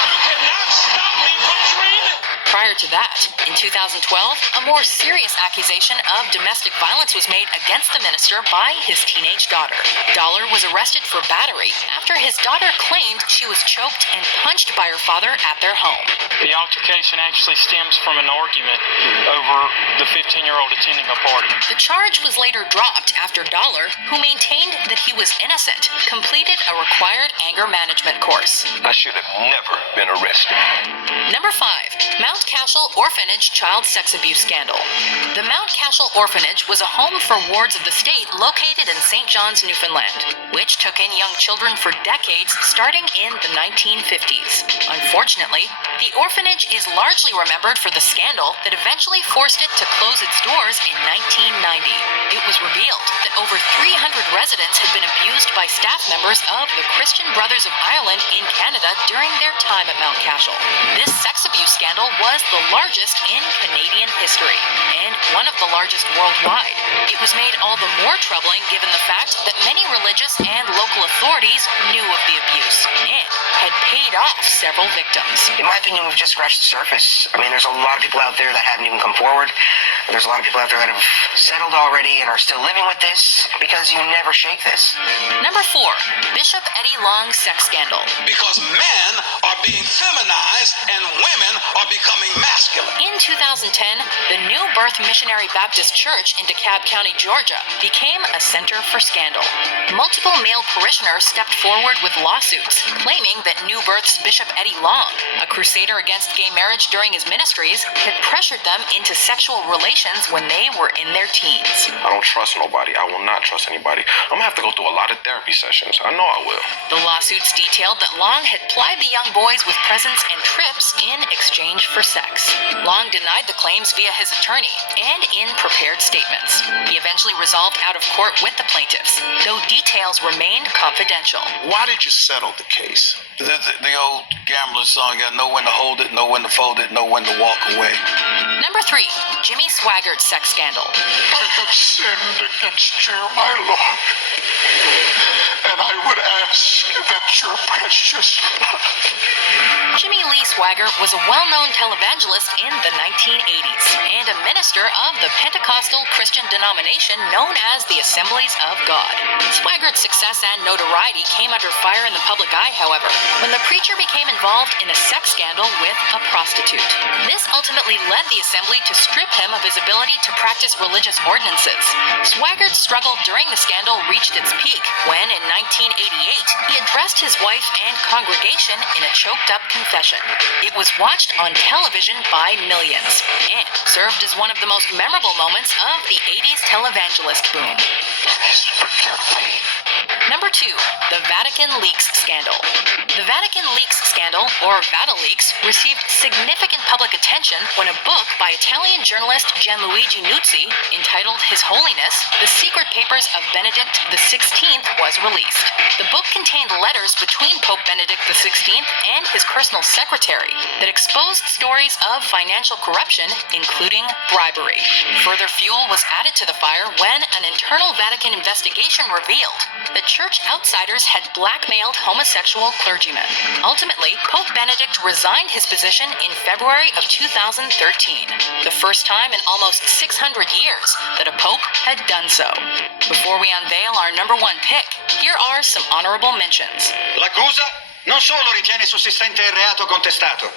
You cannot stop me from dreaming. Prior to that, in 2012, a more serious accusation of domestic violence was made against the minister by his teenage daughter. Dollar was arrested for battery after his daughter claimed she was choked and punched by her father at their home. The altercation actually stems from an argument over the 15-year-old attending a party. The charge was later dropped after Dollar, who maintained that he was innocent, completed a required anger management course. I should have never been arrested. Number 5. Mount Cashel Orphanage Child Sex Abuse Scandal. The Mount Cashel Orphanage was a home for wards of the state located in St. John's, Newfoundland, which took in young children for decades starting in the 1950s. Unfortunately, the orphanage is largely remembered for the scandal that eventually forced it to close its doors in 1990. It was revealed that over 300 residents had been abused by staff members of the Christian Brothers of Ireland in Canada during their time at Mount Cashel. This sex abuse scandal was the largest in Canadian history, and one of the largest worldwide. It was made all the more troubling given the fact that many religious and local authorities knew of the abuse and had paid off several victims. In my opinion, we've just scratched the surface. I mean, there's a lot of people out there that haven't even come forward. There's a lot of people out there that have settled already and are still living with this because you never shake this. Number 4. Bishop Eddie Long sex scandal. Because men are being feminized and women are becoming masculine. In 2010, the New Birth Missionary Baptist Church in DeKalb County, Georgia, became a center for scandal. Multiple male parishioners stepped forward with lawsuits, claiming that New Birth's Bishop Eddie Long, a crusader against gay marriage during his ministries, had pressured them into sexual relations when they were in their teens. I don't trust nobody. I will not trust anybody. I'm gonna have to go through a lot of therapy sessions. I know I will. The lawsuits detailed that Long had plied the young boys with presents and trips in exchange for sex. Long denied the claims via his attorney and in prepared statements. He eventually resolved out of court with the plaintiffs, though details remained confidential. Why did you settle the case? The old gambler song, got know when to hold it, know when to fold it, know when to walk away. Number 3. Jimmy Swaggart sex scandal. I have sinned against you, my Lord, and I would ask that your precious blood. Jimmy Lee Swaggart was a well-known televangelist in the 1980s and a minister of the Pentecostal Christian denomination known as the Assemblies of God. Swaggart's success and notoriety came under fire in the public eye, however, when the preacher became involved in a sex scandal with a prostitute. This ultimately led the assembly to strip him of his ability to practice religious ordinances. Swaggart's struggle during the scandal reached its peak when, in 1988, he addressed his wife and congregation in a choked-up confession. It was watched on television by millions and served as one of the most memorable moments of the 80s televangelist boom. Number 2, the Vatican Leaks Scandal. The Vatican Leaks Scandal, or VatiLeaks, received significant public attention when a book by Italian journalist Gianluigi Nuzzi, entitled His Holiness, The Secret Papers of Benedict XVI, was released. The book contained letters between Pope Benedict XVI and his personal secretary that exposed stories of financial corruption, including bribery. Further fuel was added to the fire when an internal Vatican investigation revealed that church outsiders had blackmailed homosexual clergymen. Ultimately, Pope Benedict resigned his position in February of 2013, the first time in almost 600 years that a pope had done so. Before we unveil our number 1 pick, here are some honorable mentions. L'accusa non solo ritiene sussistente il reato contestato,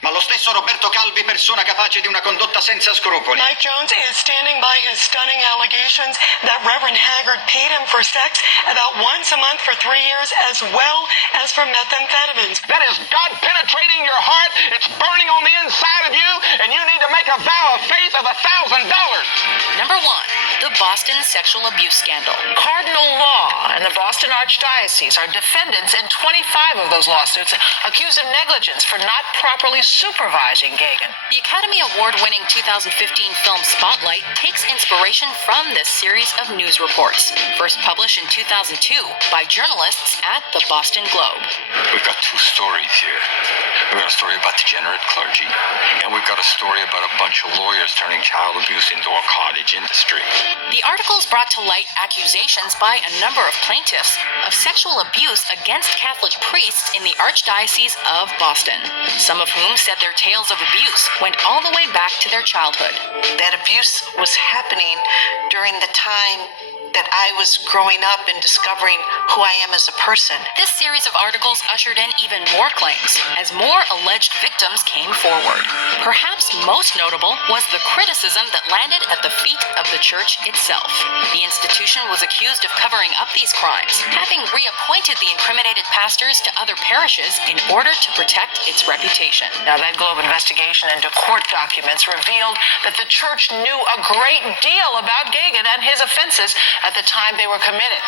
ma lo stesso Roberto Calvi persona capace di una condotta senza scrupoli. Mike Jones is standing by his stunning allegations that Reverend Haggard paid him for sex about once a month for 3 years, as well as for methamphetamines. That is God penetrating your heart. It's burning on the inside of you, and you need to make a vow of faith of $1,000. Number 1, the Boston sexual abuse scandal. Cardinal Law and the Boston Archdiocese are defendants in 25 of those lawsuits, accused of negligence for not properly supervising Gagin. The Academy Award-winning 2015 film Spotlight takes inspiration from this series of news reports, first published in 2002 by journalists at the Boston Globe. We've got 2 stories here. We've got a story about degenerate clergy, and we've got a story about a bunch of lawyers turning child abuse into a cottage industry. The articles brought to light accusations by a number of plaintiffs of sexual abuse against Catholic priests in the Archdiocese of Boston, some of whom said their tales of abuse went all the way back to their childhood. That abuse was happening during the time that I was growing up and discovering who I am as a person. This series of articles ushered in even more claims as more alleged victims came forward. Perhaps most notable was the criticism that landed at the feet of the church itself. The institution was accused of covering up these crimes, having reappointed the incriminated pastors to other parishes in order to protect its reputation. Now, that Globe investigation into court documents revealed that the church knew a great deal about Gagin and his offenses at the time they were committed.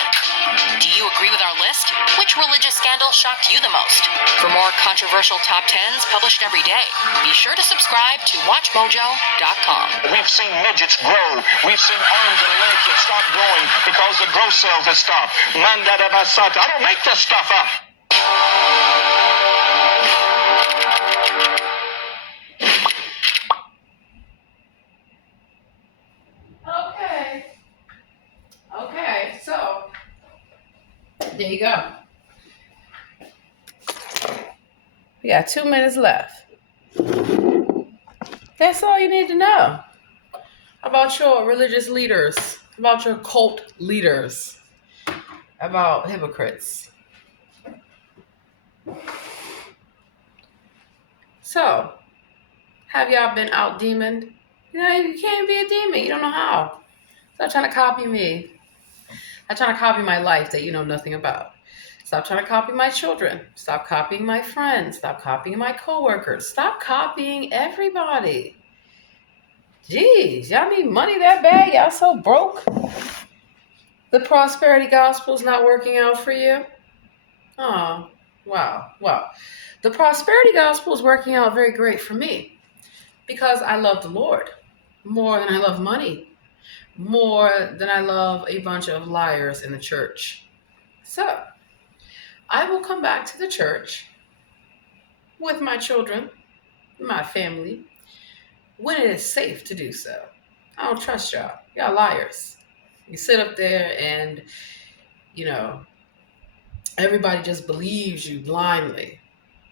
Do you agree with our list? Which religious scandal shocked you the most? For more controversial top 10s published every day, be sure to subscribe to WatchMojo.com. We've seen midgets grow. We've seen arms and legs that stop growing because the growth cells have stopped. Manda basata. I don't make this stuff up. Okay, so there you go. We got 2 minutes left. That's all you need to know about your religious leaders, about your cult leaders, about hypocrites. So, have y'all been out demoned? You know, you can't be a demon. You don't know how. Stop trying to copy me. Stop trying to copy my life that you know nothing about. Stop trying to copy my children. Stop copying my friends. Stop copying my coworkers. Stop copying everybody. Jeez, y'all need money that bad? Y'all so broke? The prosperity gospel's not working out for you? Oh, wow. Well, the prosperity gospel is working out very great for me because I love the Lord more than I love money, more than I love a bunch of liars in the church. So, I will come back to the church with my children, my family, when it is safe to do so. I don't trust y'all. Y'all liars. You sit up there and, you know, everybody just believes you blindly.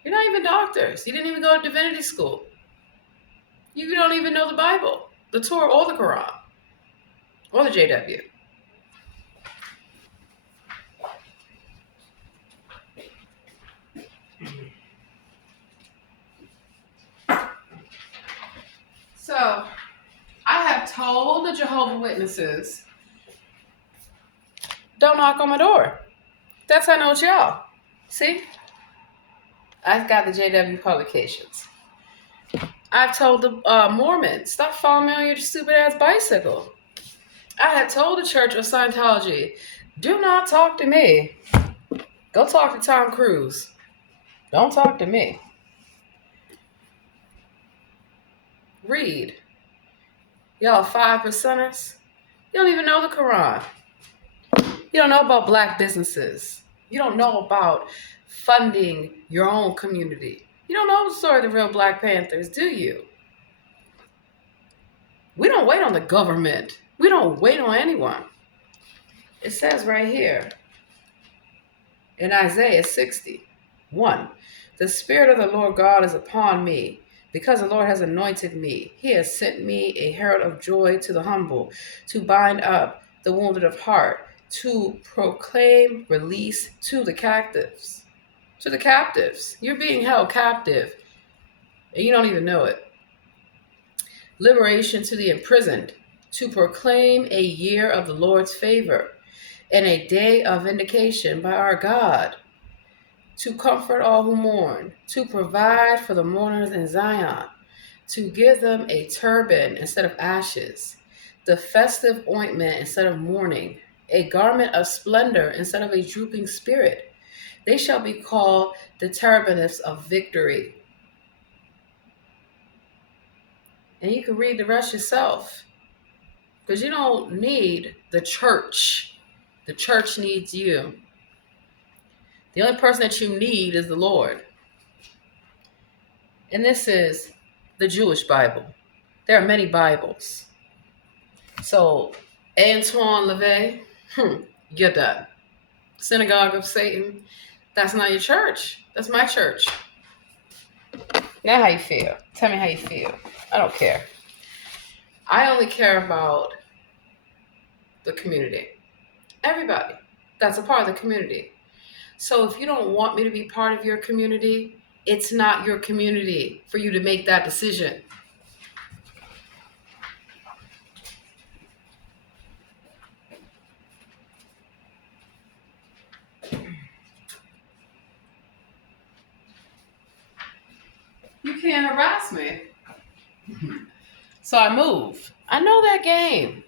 You're not even doctors. You didn't even go to divinity school. You don't even know the Bible, the Torah, or the Quran, or the JW. So, I have told the Jehovah's Witnesses, don't knock on my door. That's how I know it's y'all. See? I've got the JW publications. I've told the Mormons, stop following me on your stupid ass bicycle. I had told the Church of Scientology, do not talk to me. Go talk to Tom Cruise. Don't talk to me. Read. Y'all 5%ers. You don't even know the Quran. You don't know about black businesses. You don't know about funding your own community. You don't know the story of the real Black Panthers, do you? We don't wait on the government. We don't wait on anyone. It says right here in Isaiah 60:1, the Spirit of the Lord God is upon me, because the Lord has anointed me. He has sent me a herald of joy to the humble, to bind up the wounded of heart, to proclaim release to the captives. To the captives. You're being held captive, and you don't even know it. Liberation to the imprisoned, to proclaim a year of the Lord's favor, and a day of vindication by our God, to comfort all who mourn, to provide for the mourners in Zion, to give them a turban instead of ashes, the festive ointment instead of mourning, a garment of splendor instead of a drooping spirit. They shall be called the terebinths of victory. And you can read the rest yourself, because you don't need the church. The church needs you. The only person that you need is the Lord. And this is the Jewish Bible. There are many Bibles. So, Antoine LaVey, you're done. Synagogue of Satan, that's not your church. That's my church. Now how you feel. Tell me how you feel. I don't care. I only care about the community. Everybody that's a part of the community. So if you don't want me to be part of your community, it's not your community for you to make that decision. You can't harass me. So I move. I know that game.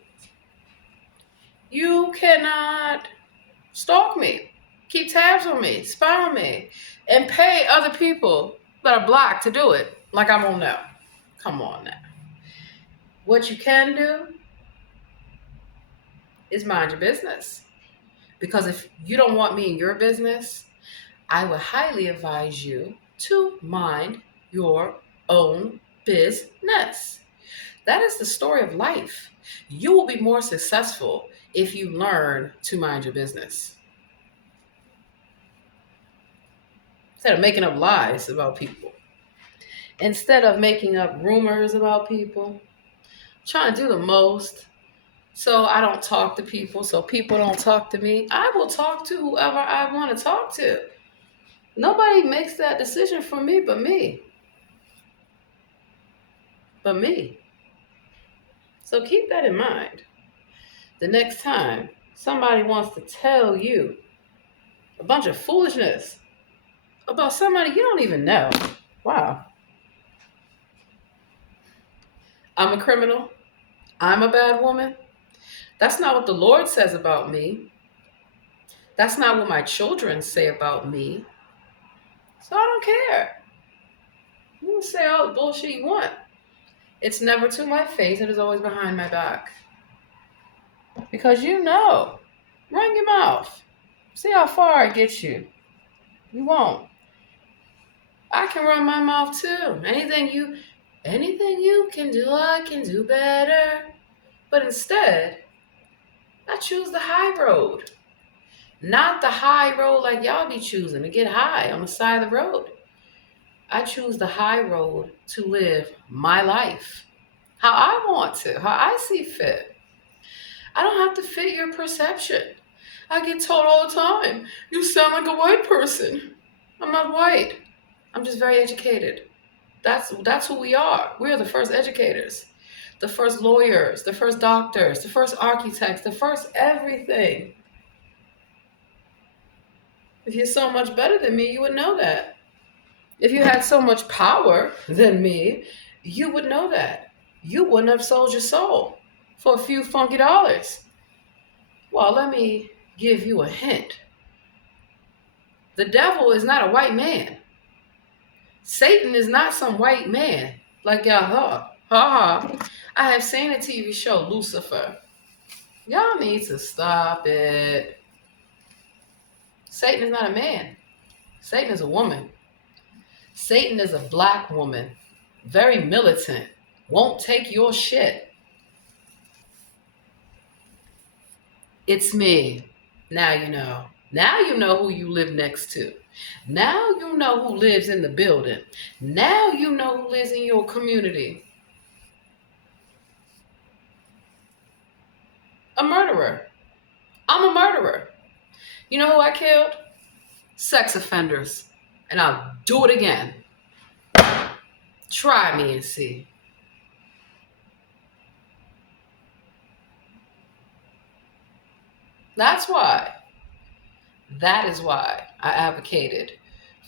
You cannot stalk me, keep tabs on me, spy on me, and pay other people that are blocked to do it like I won't know. Come on now. What you can do is mind your business. Because if you don't want me in your business, I would highly advise you to mind your own business. That is the story of life. You will be more successful if you learn to mind your business. Instead of making up lies about people. Instead of making up rumors about people. Trying to do the most so I don't talk to people, so people don't talk to me. I will talk to whoever I want to talk to. Nobody makes that decision for me but me. But me. So keep that in mind. The next time somebody wants to tell you a bunch of foolishness about somebody you don't even know. Wow. I'm a criminal. I'm a bad woman. That's not what the Lord says about me. That's not what my children say about me. So I don't care. You can say all the bullshit you want. It's never to my face. It is always behind my back. Because you know. Run your mouth. See how far it gets you. You won't. I can run my mouth too. Anything you can do, I can do better. But instead, I choose the high road. Not the high road like y'all be choosing to get high on the side of the road. I choose the high road to live my life. How I want to, how I see fit. I don't have to fit your perception. I get told all the time, you sound like a white person. I'm not white. I'm just very educated. That's who we are. We are the first educators, the first lawyers, the first doctors, the first architects, the first everything. If you're so much better than me, you would know that. If you had so much power than me, you would know that. You wouldn't have sold your soul for a few funky dollars. Well, let me give you a hint. The devil is not a white man. Satan is not some white man like y'all thought. I have seen a TV show, Lucifer. Y'all need to stop it. Satan is not a man. Satan is a woman. Satan is a black woman. Very militant. Won't take your shit. It's me. Now you know. Now you know who you live next to. Now you know who lives in the building. Now you know who lives in your community. A murderer. I'm a murderer. You know who I killed? Sex offenders. And I'll do it again. Try me and see. That is why I advocated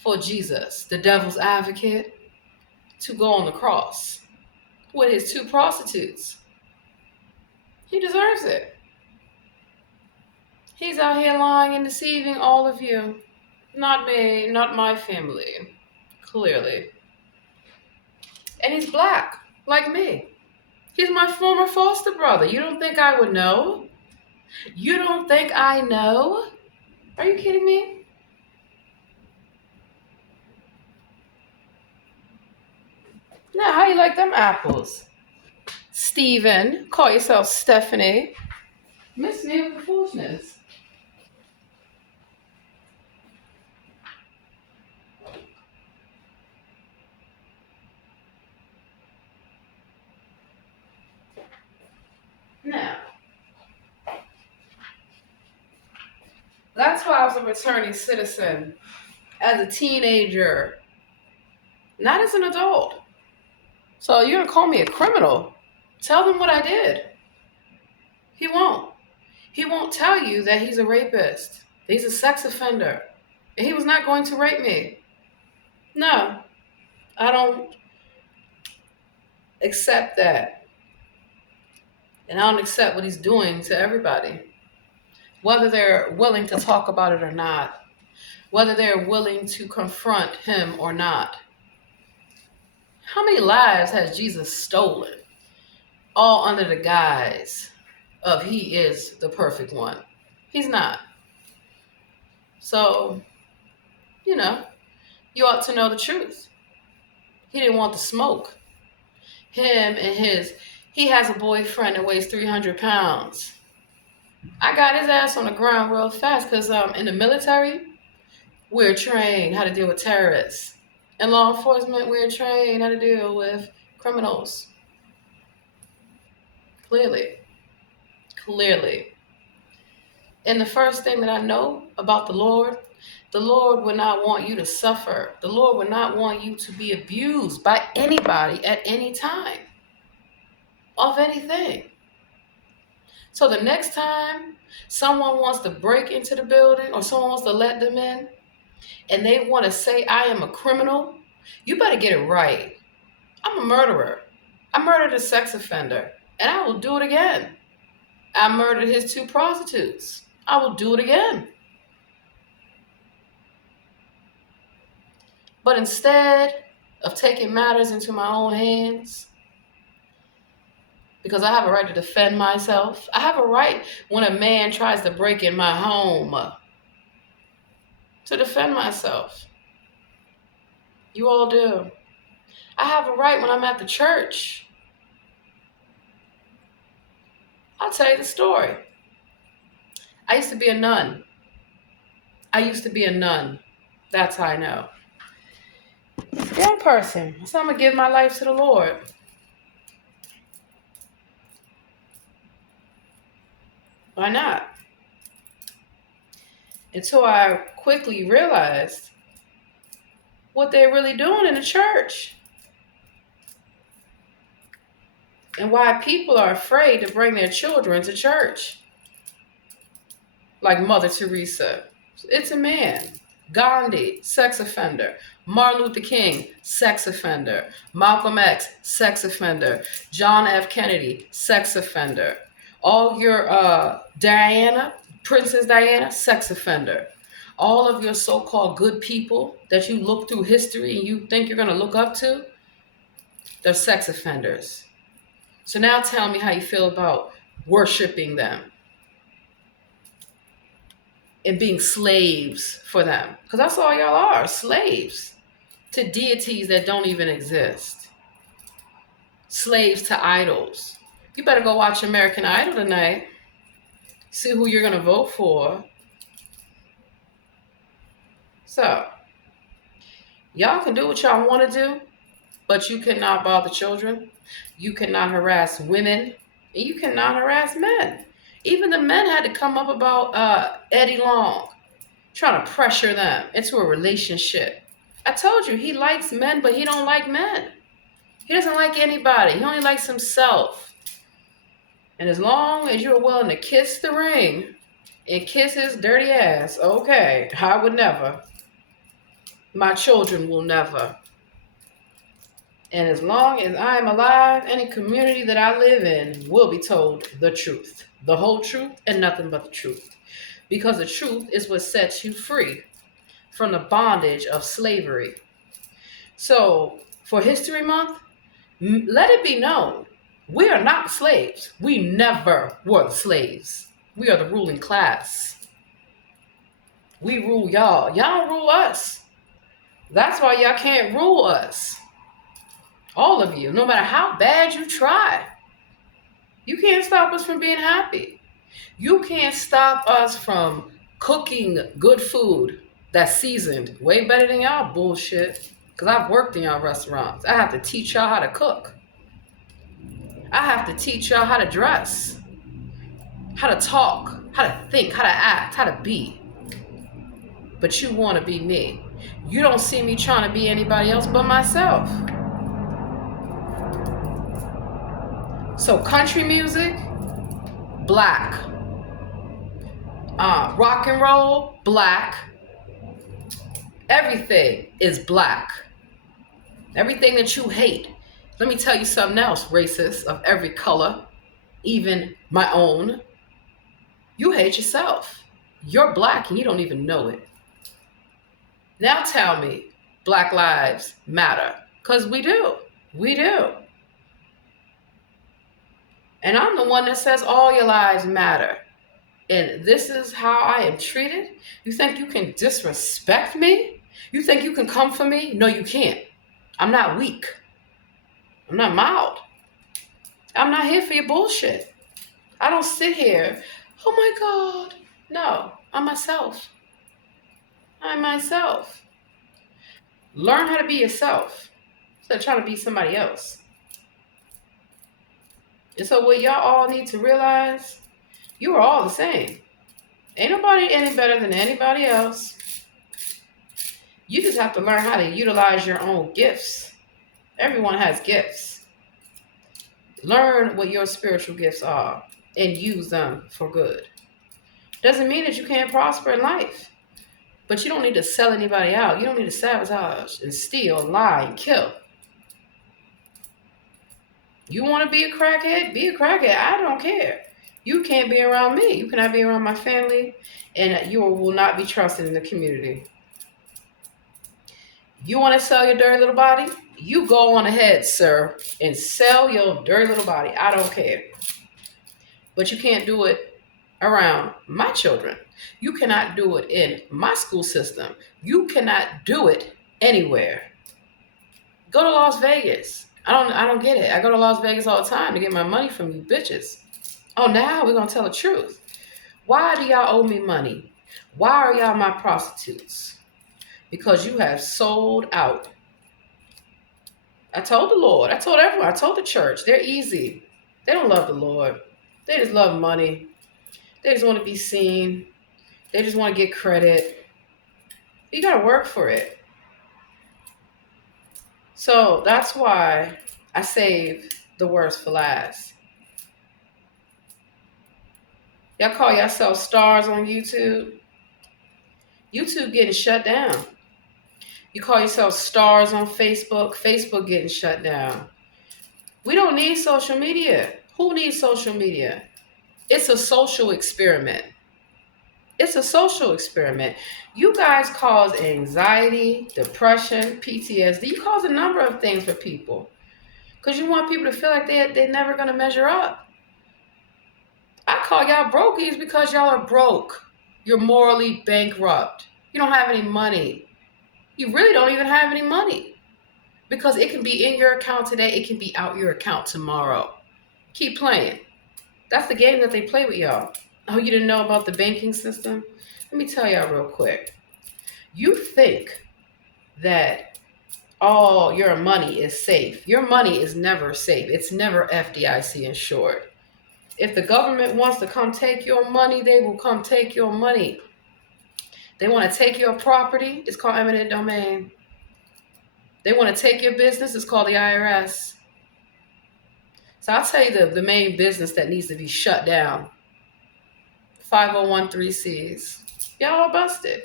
for Jesus, the devil's advocate, to go on the cross with his 2 prostitutes. He deserves it. He's out here lying and deceiving all of you. Not me, not my family, clearly. And he's black, like me. He's my former foster brother. You don't think I would know? You don't think I know? Are you kidding me? Now, how you like them apples? Steven, call yourself Stephanie. Miss me with the foolishness. Now, that's why I was a returning citizen as a teenager, not as an adult. So you're going to call me a criminal? Tell them what I did. He won't. He won't tell you that he's a rapist. He's a sex offender. And he was not going to rape me. No, I don't accept that. And I don't accept what he's doing to everybody. Whether they're willing to talk about it or not. Whether they're willing to confront him or not. How many lives has Jesus stolen? All under the guise of he is the perfect one. He's not. So, you ought to know the truth. He didn't want the smoke. He has a boyfriend that weighs 300 pounds. I got his ass on the ground real fast because in the military, we're trained how to deal with terrorists. In law enforcement, we're trained how to deal with criminals. Clearly. And the first thing that I know about the Lord would not want you to suffer. The Lord would not want you to be abused by anybody at any time of anything. So the next time someone wants to break into the building or someone wants to let them in and they want to say I am a criminal, you better get it right. I'm a murderer. I murdered a sex offender and I will do it again. I murdered his 2 prostitutes. I will do it again. But instead of taking matters into my own hands, because I have a right to defend myself. I have a right when a man tries to break in my home to defend myself. You all do. I have a right when I'm at the church. I'll tell you the story. I used to be a nun. That's how I know. Young person. So I'm going to give my life to the Lord. Why not? Until I quickly realized what they're really doing in the church. And why people are afraid to bring their children to church. Like Mother Teresa. It's a man. Gandhi, sex offender. Martin Luther King, sex offender. Malcolm X, sex offender. John F. Kennedy, sex offender. All your Diana, Princess Diana, sex offender. All of your so-called good people that you look through history and you think you're going to look up to, they're sex offenders. So now tell me how you feel about worshiping them and being slaves for them. Because that's all y'all are, slaves to deities that don't even exist. Slaves to idols. You better go watch American Idol tonight. See who you're going to vote for. So, y'all can do what y'all want to do, but you cannot bother children. You cannot harass women. And you cannot harass men. Even the men had to come up about Eddie Long, trying to pressure them into a relationship. I told you, he likes men, but he don't like men. He doesn't like anybody. He only likes himself. And as long as you're willing to kiss the ring and kiss his dirty ass, okay, I would never. My children will never. And as long as I am alive, any community that I live in will be told the truth. The whole truth and nothing but the truth. Because the truth is what sets you free from the bondage of slavery. So, for History Month, let it be known, we are not slaves. We never were the slaves. We are the ruling class. We rule y'all. Y'all don't rule us. That's why y'all can't rule us. All of you, no matter how bad you try. You can't stop us from being happy. You can't stop us from cooking good food that's seasoned way better than y'all bullshit. Because I've worked in y'all restaurants. I have to teach y'all how to cook. I have to teach y'all how to dress, how to talk, how to think, how to act, how to be. But you want to be me. You don't see me trying to be anybody else but myself. So country music, black. Rock and roll, black. Everything is black. Everything that you hate. Let me tell you something else, racist of every color, even my own. You hate yourself. You're black and you don't even know it. Now tell me, Black Lives Matter. Because we do. We do. And I'm the one that says all your lives matter. And this is how I am treated? You think you can disrespect me? You think you can come for me? No, you can't. I'm not weak. I'm not mild. I'm not here for your bullshit. I don't sit here, oh my God. No, I'm myself. I'm myself. Learn how to be yourself instead of trying to be somebody else. And so what y'all all need to realize, you are all the same. Ain't nobody any better than anybody else. You just have to learn how to utilize your own gifts. Everyone has gifts. Learn what your spiritual gifts are and use them for good. Doesn't mean that you can't prosper in life. But you don't need to sell anybody out. You don't need to sabotage and steal and lie and kill. You want to be a crackhead? Be a crackhead. I don't care. You can't be around me. You cannot be around my family, and you will not be trusted in the community. You want to sell your dirty little body? You go on ahead, sir, and sell your dirty little body. I don't care. But you can't do it around my children. You cannot do it in my school system. You cannot do it anywhere. Go to Las Vegas. I don't get it. I go to Las Vegas all the time to get my money from you bitches. Oh, now we're going to tell the truth. Why do y'all owe me money? Why are y'all my prostitutes? Because you have sold out. I told the Lord. I told everyone. I told the church. They're easy. They don't love the Lord. They just love money. They just want to be seen. They just want to get credit. You got to work for it. So that's why I save the worst for last. Y'all call yourself stars on YouTube. YouTube getting shut down. You call yourself stars on Facebook. Facebook getting shut down. We don't need social media. Who needs social media? It's a social experiment. It's a social experiment. You guys cause anxiety, depression, PTSD. You cause a number of things for people because you want people to feel like they're never going to measure up. I call y'all brokies because y'all are broke. You're morally bankrupt. You don't have any money. You really don't even have any money because it can be in your account today. It can be out your account tomorrow. Keep playing. That's the game that they play with y'all. Oh, you didn't know about the banking system? Let me tell y'all real quick. You think that all your money is safe. Your money is never safe. It's never FDIC insured. If the government wants to come take your money, they will come take your money. They want to take your property. It's called eminent domain. They want to take your business. It's called the IRS. So I'll tell you the main business that needs to be shut down. 501(c)(3)s. Y'all are busted.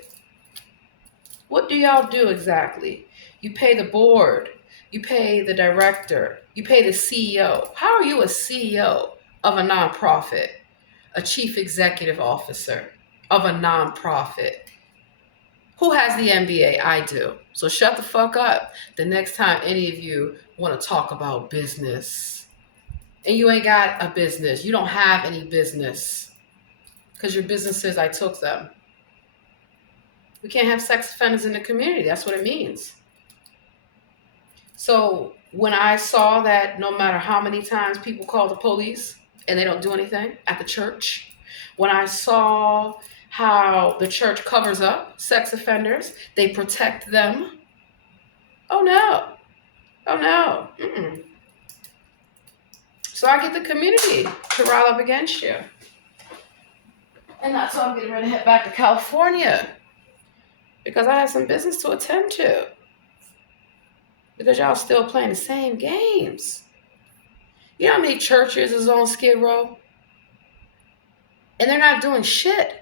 What do y'all do exactly? You pay the board. You pay the director. You pay the CEO. How are you a CEO of a nonprofit? A chief executive officer of a nonprofit? Who has the MBA? I do. So shut the fuck up the next time any of you want to talk about business. And you ain't got a business. You don't have any business. Because your businesses, I took them. We can't have sex offenders in the community. That's what it means. So when I saw that no matter how many times people call the police and they don't do anything at the church, when I saw how the church covers up sex offenders, they protect them. Oh no. Oh no. Mm-mm. So I get the community to rile up against you. And that's why I'm getting ready to head back to California. Because I have some business to attend to. Because y'all still playing the same games. You know how many churches is on Skid Row? And they're not doing shit.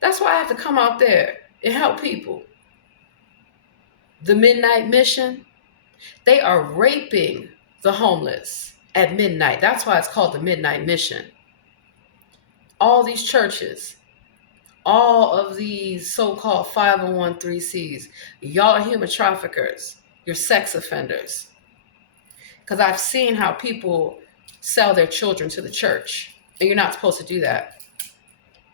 That's why I have to come out there and help people. The Midnight Mission, they are raping the homeless at midnight. That's why it's called the Midnight Mission. All these churches, all of these so-called 501(c)(3)s, y'all are human traffickers. You're sex offenders. Because I've seen how people sell their children to the church. And you're not supposed to do that.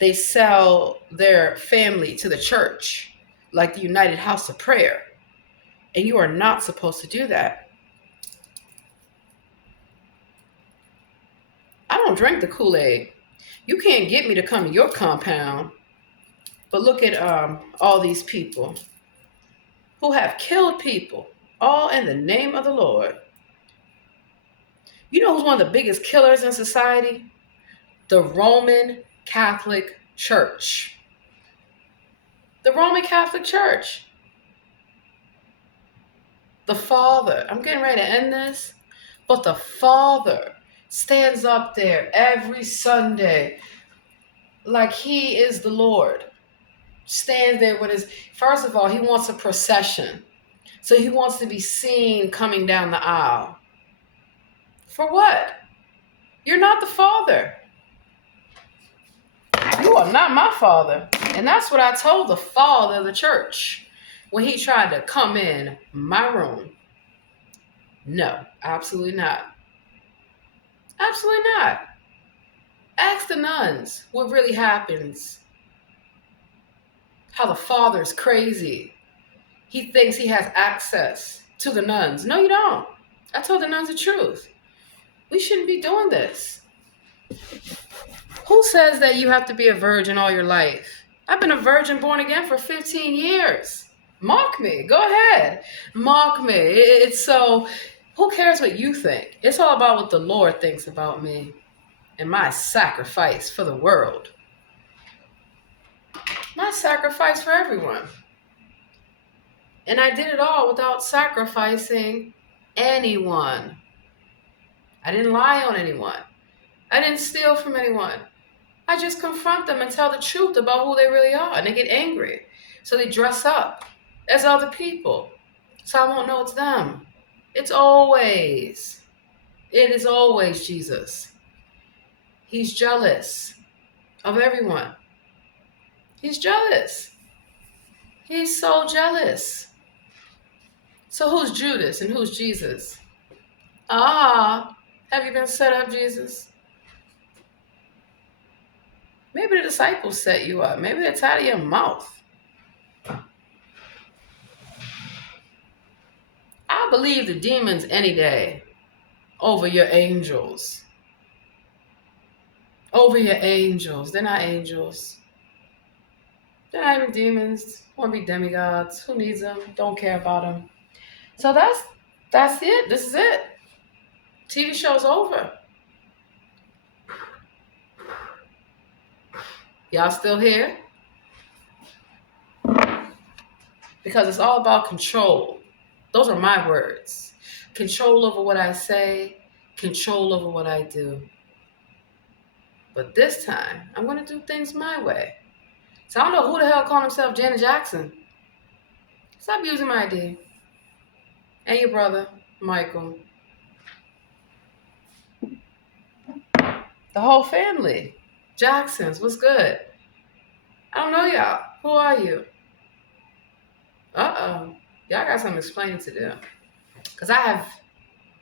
They sell their family to the church, like the United House of Prayer. And you are not supposed to do that. I don't drink the Kool-Aid. You can't get me to come to your compound. But look at all these people who have killed people, all in the name of the Lord. You know who's one of the biggest killers in society? The Roman Catholic Church. The Roman Catholic Church. The Father, I'm getting ready to end this, but the Father stands up there every Sunday like he is the Lord. Stands there with his, first of all, he wants a procession. So he wants to be seen coming down the aisle. For what? You're not the Father. You are not my Father. And that's what I told the father of the church when he tried to come in my room. No, absolutely not. Absolutely not. Ask the nuns what really happens. How the father's crazy. He thinks he has access to the nuns. No, you don't. I told the nuns the truth. We shouldn't be doing this. Who says that you have to be a virgin all your life? I've been a virgin born again for 15 years. Mock me. Go ahead. Mock me. It's so, who cares what you think? It's all about what the Lord thinks about me and my sacrifice for the world. My sacrifice for everyone. And I did it all without sacrificing anyone. I didn't lie on anyone. I didn't steal from anyone. I just confront them and tell the truth about who they really are, and they get angry. So they dress up as other people. So I won't know it's them. It is always Jesus. He's jealous of everyone. He's jealous. He's so jealous. So who's Judas and who's Jesus? Have you been set up, Jesus? Maybe the disciples set you up. Maybe they're tired of your mouth. I believe the demons any day over your angels. Over your angels. They're not angels. They're not even demons. Want to be demigods. Who needs them? Don't care about them. So that's it. This is it. TV show's over. Y'all still here? Because it's all about control. Those are my words. Control over what I say, control over what I do. But this time, I'm going to do things my way. So I don't know who the hell called himself Janet Jackson. Stop using my ID. And your brother, Michael. The whole family. Jacksons, what's good? I don't know y'all. Who are you? Uh-oh. Y'all got some explaining to do. Because I have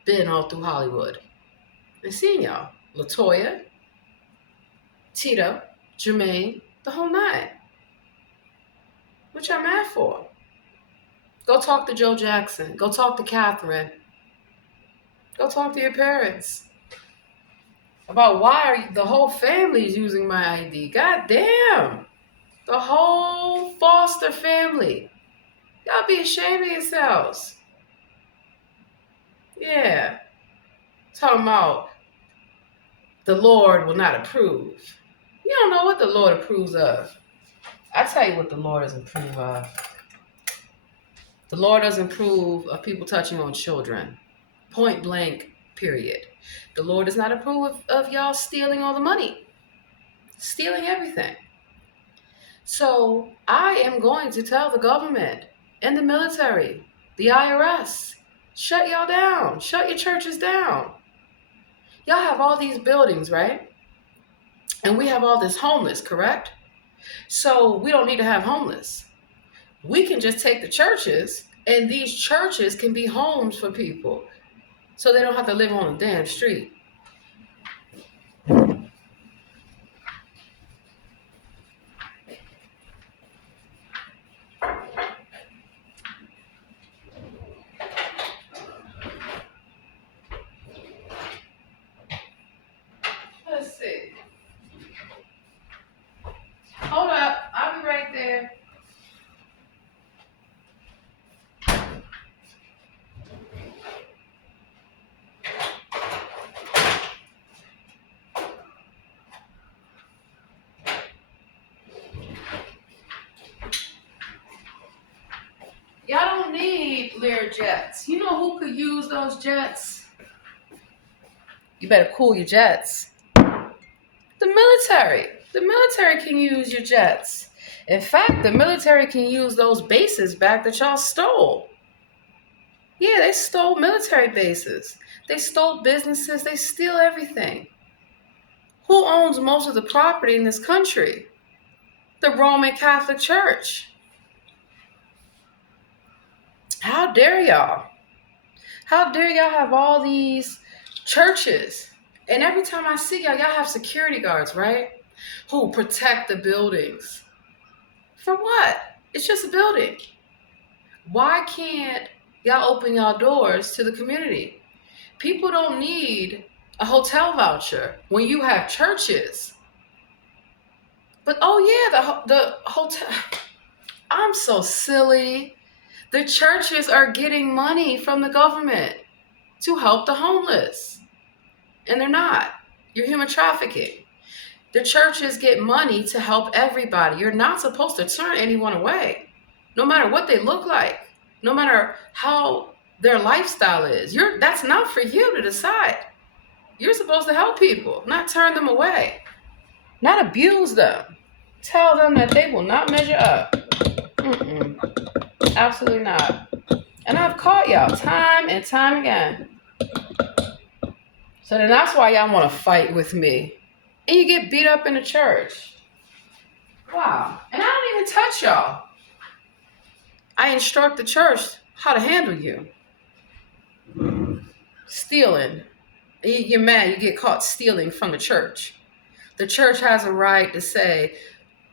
been all through Hollywood and seen y'all. LaToya, Tito, Jermaine, the whole nine. What y'all mad for? Go talk to Joe Jackson. Go talk to Catherine. Go talk to your parents. About why the whole family's using my ID. God damn. The whole Foster family. Y'all be ashamed of yourselves. Yeah. Talking about the Lord will not approve. You don't know what the Lord approves of. I tell you what the Lord doesn't approve of. The Lord doesn't approve of people touching on children. Point blank, period. The Lord does not approve of y'all stealing all the money. Stealing everything. So I am going to tell the government and the military, the IRS, shut y'all down. Shut your churches down. Y'all have all these buildings, right? And we have all this homeless, correct? So we don't need to have homeless. We can just take the churches, and these churches can be homes for people. So they don't have to live on a damn street. Let's see. Hold up. I'll be right there. Y'all don't need Lear jets. You know who could use those jets? You better cool your jets. The military. The military can use your jets. In fact, the military can use those bases back that y'all stole. Yeah, they stole military bases. They stole businesses. They steal everything. Who owns most of the property in this country? The Roman Catholic Church. How dare y'all? How dare y'all have all these churches? And every time I see y'all, y'all have security guards, right? Who protect the buildings. For what? It's just a building. Why can't y'all open y'all doors to the community? People don't need a hotel voucher when you have churches. But oh yeah, the hotel. I'm so silly. The churches are getting money from the government to help the homeless. And they're not. You're human trafficking. The churches get money to help everybody. You're not supposed to turn anyone away, no matter what they look like, no matter how their lifestyle is. That's not for you to decide. You're supposed to help people, not turn them away. not abuse them. Tell them that they will not measure up. Absolutely not. And I've caught y'all time and time again. So then that's why y'all want to fight with me. And you get beat up in the church. Wow. And I don't even touch y'all. I instruct the church how to handle you. Stealing. You're mad you get caught stealing from the church. The church has a right to say,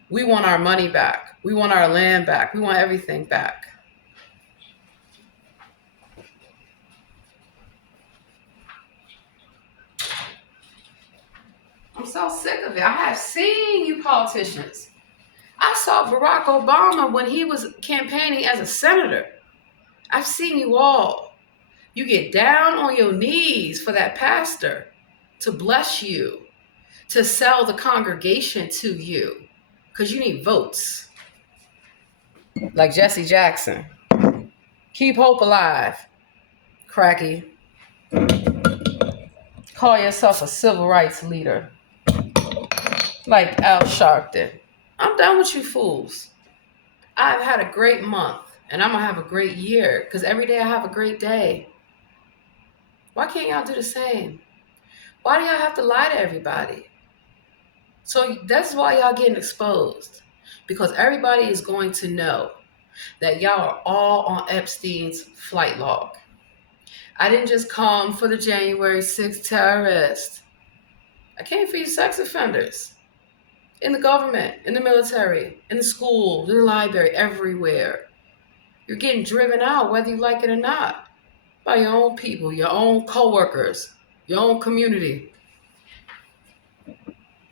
we want our money back. We want our land back. We want everything back. I'm so sick of it. I have seen you politicians. I saw Barack Obama when he was campaigning as a senator. I've seen you all. You get down on your knees for that pastor to bless you, to sell the congregation to you, because you need votes. Like Jesse Jackson. Keep hope alive, cracky. Call yourself a civil rights leader. Like Al Sharpton. I'm done with you fools. I've had a great month, and I'm going to have a great year, because every day I have a great day. Why can't y'all do the same? Why do y'all have to lie to everybody? So that's why y'all getting exposed. Because everybody is going to know that y'all are all on Epstein's flight log. I didn't just come for the January 6th terrorists. I came for you sex offenders. In the government, in the military, in the schools, in the library, everywhere. You're getting driven out, whether you like it or not, by your own people, your own coworkers, your own community.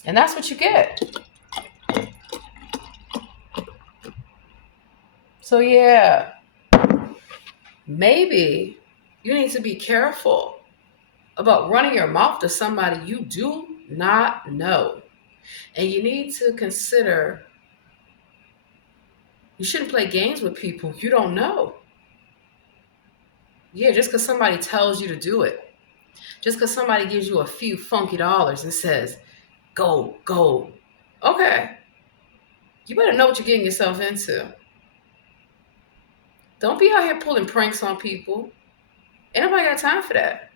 And that's what you get. So yeah, maybe you need to be careful about running your mouth to somebody you do not know. And you need to consider, you shouldn't play games with people you don't know. Yeah, just because somebody tells you to do it. Just because somebody gives you a few funky dollars and says, go, go. Okay. You better know what you're getting yourself into. Don't be out here pulling pranks on people. Ain't nobody got time for that.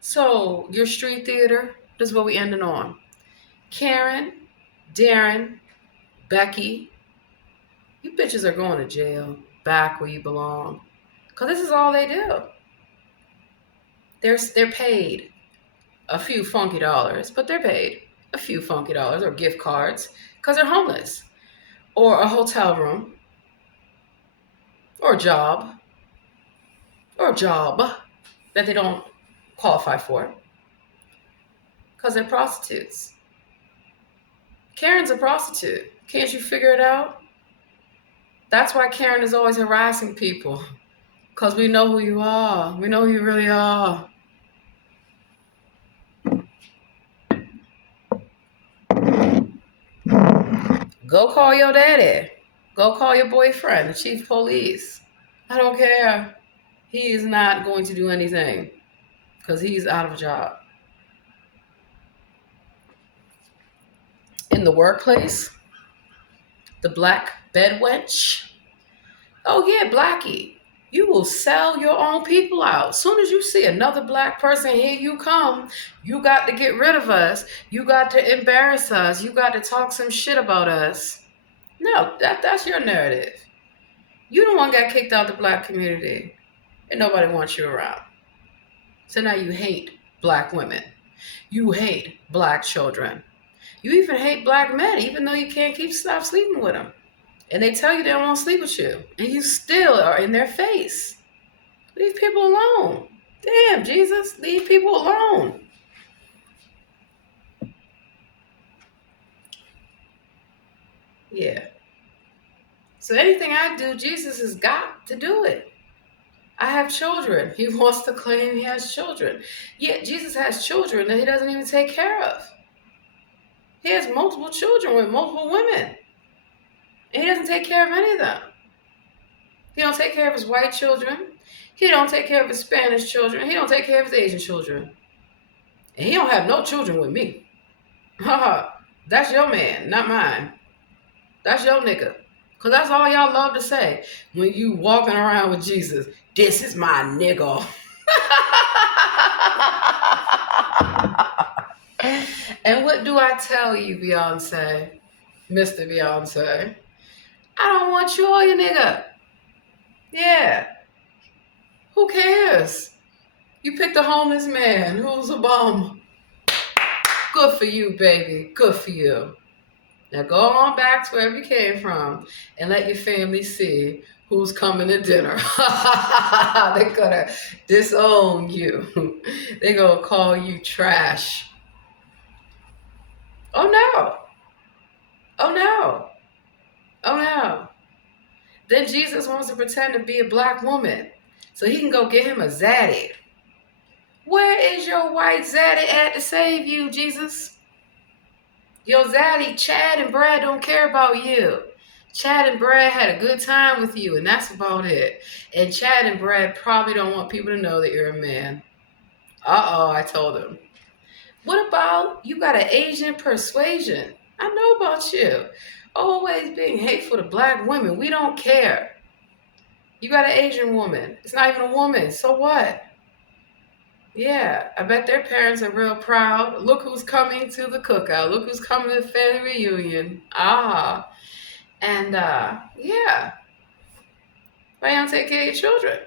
So, your street theater, this is what we ending on. Karen, Darren, Becky, you bitches are going to jail, back where you belong. Because this is all they do. They're paid a few funky dollars, but they're paid a few funky dollars or gift cards because they're homeless. Or a hotel room. Or a job. Or a job that they don't qualify for. Because they're prostitutes. Karen's a prostitute. Can't you figure it out? That's why Karen is always harassing people. Because we know who you are. We know who you really are. Go call your daddy. Go call your boyfriend, the chief of police. I don't care. He is not going to do anything because he's out of a job. In the workplace, the black bed wench. Oh yeah, Blackie. You will sell your own people out. As soon as you see another black person, here you come. You got to get rid of us. You got to embarrass us. You got to talk some shit about us. No, that's your narrative. You the one got kicked out of the black community. And nobody wants you around. So now you hate black women. You hate black children. You even hate black men, even though you can't stop sleeping with them. And they tell you they don't want to sleep with you. And you still are in their face. Leave people alone. Damn, Jesus, leave people alone. Yeah. So anything I do, Jesus has got to do it. I have children. He wants to claim he has children. Yet Jesus has children that he doesn't even take care of. He has multiple children with multiple women. And he doesn't take care of any of them. He don't take care of his white children. He don't take care of his Spanish children. He don't take care of his Asian children. And he don't have no children with me. That's your man, not mine. That's your nigga. Because that's all y'all love to say when you walking around with Jesus. This is my nigga. And what do I tell you, Beyonce? Mr. Beyonce? I don't want you or your nigga. Yeah. Who cares? You picked a homeless man who's a bum. Good for you, baby. Good for you. Now go on back to wherever you came from and let your family see who's coming to dinner. They're gonna disown you. They're gonna call you trash. Oh no. Oh no. Oh no. Then Jesus wants to pretend to be a black woman so he can go get him a zaddy. Where is your white zaddy at to save you, Jesus? Your zaddy, Chad and Brad don't care about you. Chad and Brad had a good time with you, and that's about it. And Chad and Brad probably don't want people to know that you're a man. Uh-oh, I told them. What about you got an Asian persuasion? I know about you. Always being hateful to black women. We don't care. You got an Asian woman. It's not even a woman. So what? Yeah, I bet their parents are real proud. Look who's coming to the cookout. Look who's coming to the family reunion. Ah. And, yeah. Why you don't take care of your children?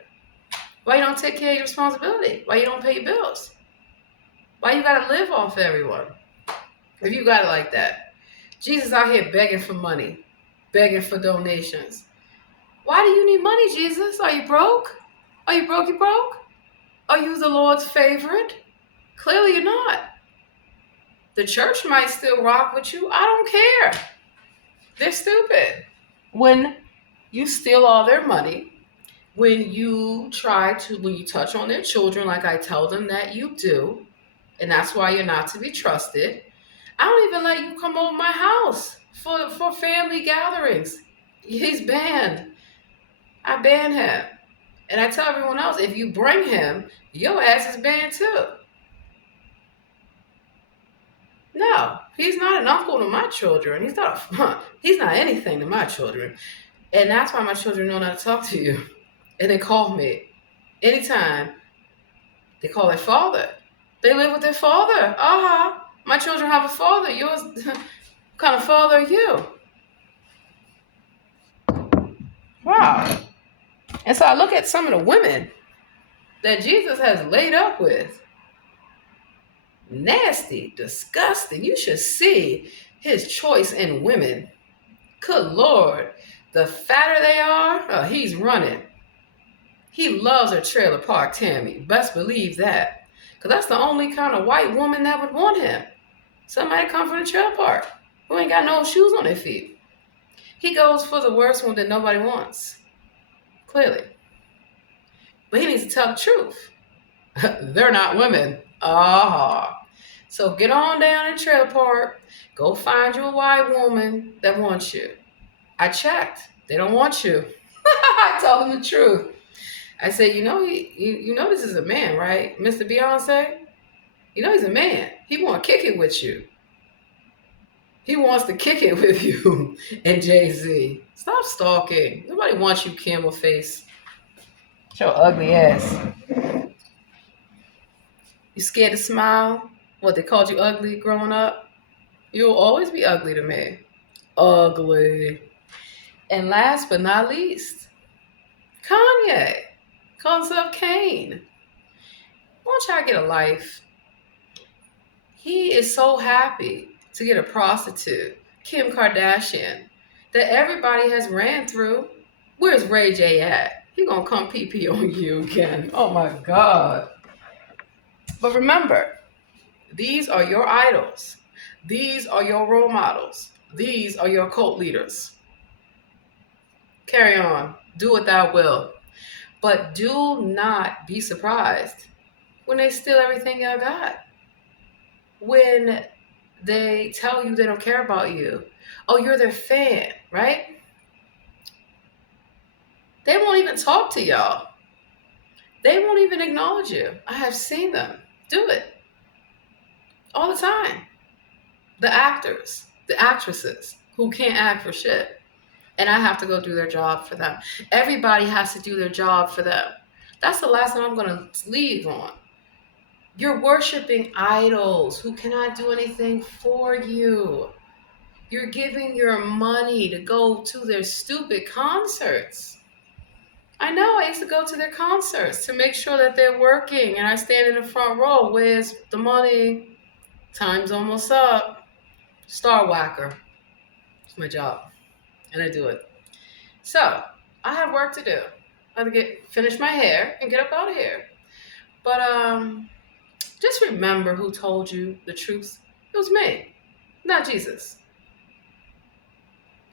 Why you don't take care of your responsibility? Why you don't pay your bills? Why you gotta live off everyone? If you got it like that. Jesus out here begging for money. Begging for donations. Why do you need money, Jesus? Are you broke? Are you broke? You broke? Are you the Lord's favorite? Clearly you're not. The church might still rock with you. I don't care. They're stupid. When you steal all their money, when you touch on their children like I tell them that you do, and that's why you're not to be trusted, I don't even let you come over my house for family gatherings. He's banned. I ban him. And I tell everyone else, if you bring him, your ass is banned too. No, he's not an uncle to my children. He's not anything to my children. And that's why my children know not to talk to you. And they call me. Anytime, they call their father. They live with their father. My children have a father. Yours, what kind of father are you? Wow. And so I look at some of the women that Jesus has laid up with. Nasty, disgusting. You should see his choice in women. Good Lord. The fatter they are, he's running. He loves a trailer park Tammy. Best believe that. Because that's the only kind of white woman that would want him. Somebody come from the trailer park who ain't got no shoes on their feet. He goes for the worst one that nobody wants. Clearly. But he needs to tell the truth. They're not women. So get on down in trailer park. Go find you a white woman that wants you. I checked. They don't want you. I tell them the truth. I said, you know this is a man, right? Mr. Beyonce? You know he's a man. He want to kick it with you. He wants to kick it with you and Jay-Z. Stop stalking. Nobody wants you, camel face. Your ugly ass. You scared to smile? What, they called you ugly growing up? You'll always be ugly to me. Ugly. And last but not least, Kanye. Calls himself Kane. Why don't y'all get a life? He is so happy to get a prostitute, Kim Kardashian, that everybody has ran through. Where's Ray J at? He gonna come pee on you again. Oh my God. But remember, these are your idols. These are your role models. These are your cult leaders. Carry on. Do what thou will. But do not be surprised when they steal everything y'all got. When they tell you they don't care about you. Oh, you're their fan, right? They won't even talk to y'all. They won't even acknowledge you. I have seen them do it all the time. the actors, the actresses who can't act for shit. And I have to go do their job for them. Everybody has to do their job for them. That's the last one I'm going to leave on. You're worshiping idols who cannot do anything for you. You're giving your money to go to their stupid concerts. I know, I used to go to their concerts to make sure that they're working, and I stand in the front row. Where's the money? Time's almost up. Star whacker. It's my job, and I do it. So, I have work to do. I have to finish my hair and get up out of here. But just remember who told you the truth. It was me, not Jesus.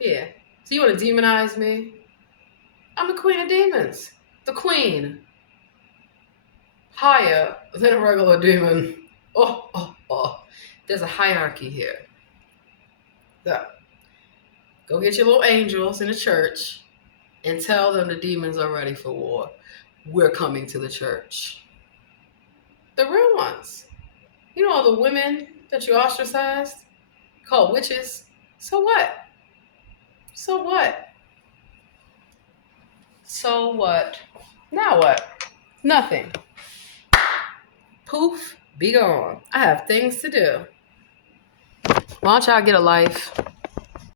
Yeah. So you want to demonize me? I'm the queen of demons. The queen. Higher than a regular demon. Oh. There's a hierarchy here. So, go get your little angels in the church and tell them the demons are ready for war. We're coming to the church. The real ones. You know all the women that you ostracized? Called witches? So what? So what? So what? Now what? Nothing. Poof, be gone. I have things to do. Why don't y'all get a life?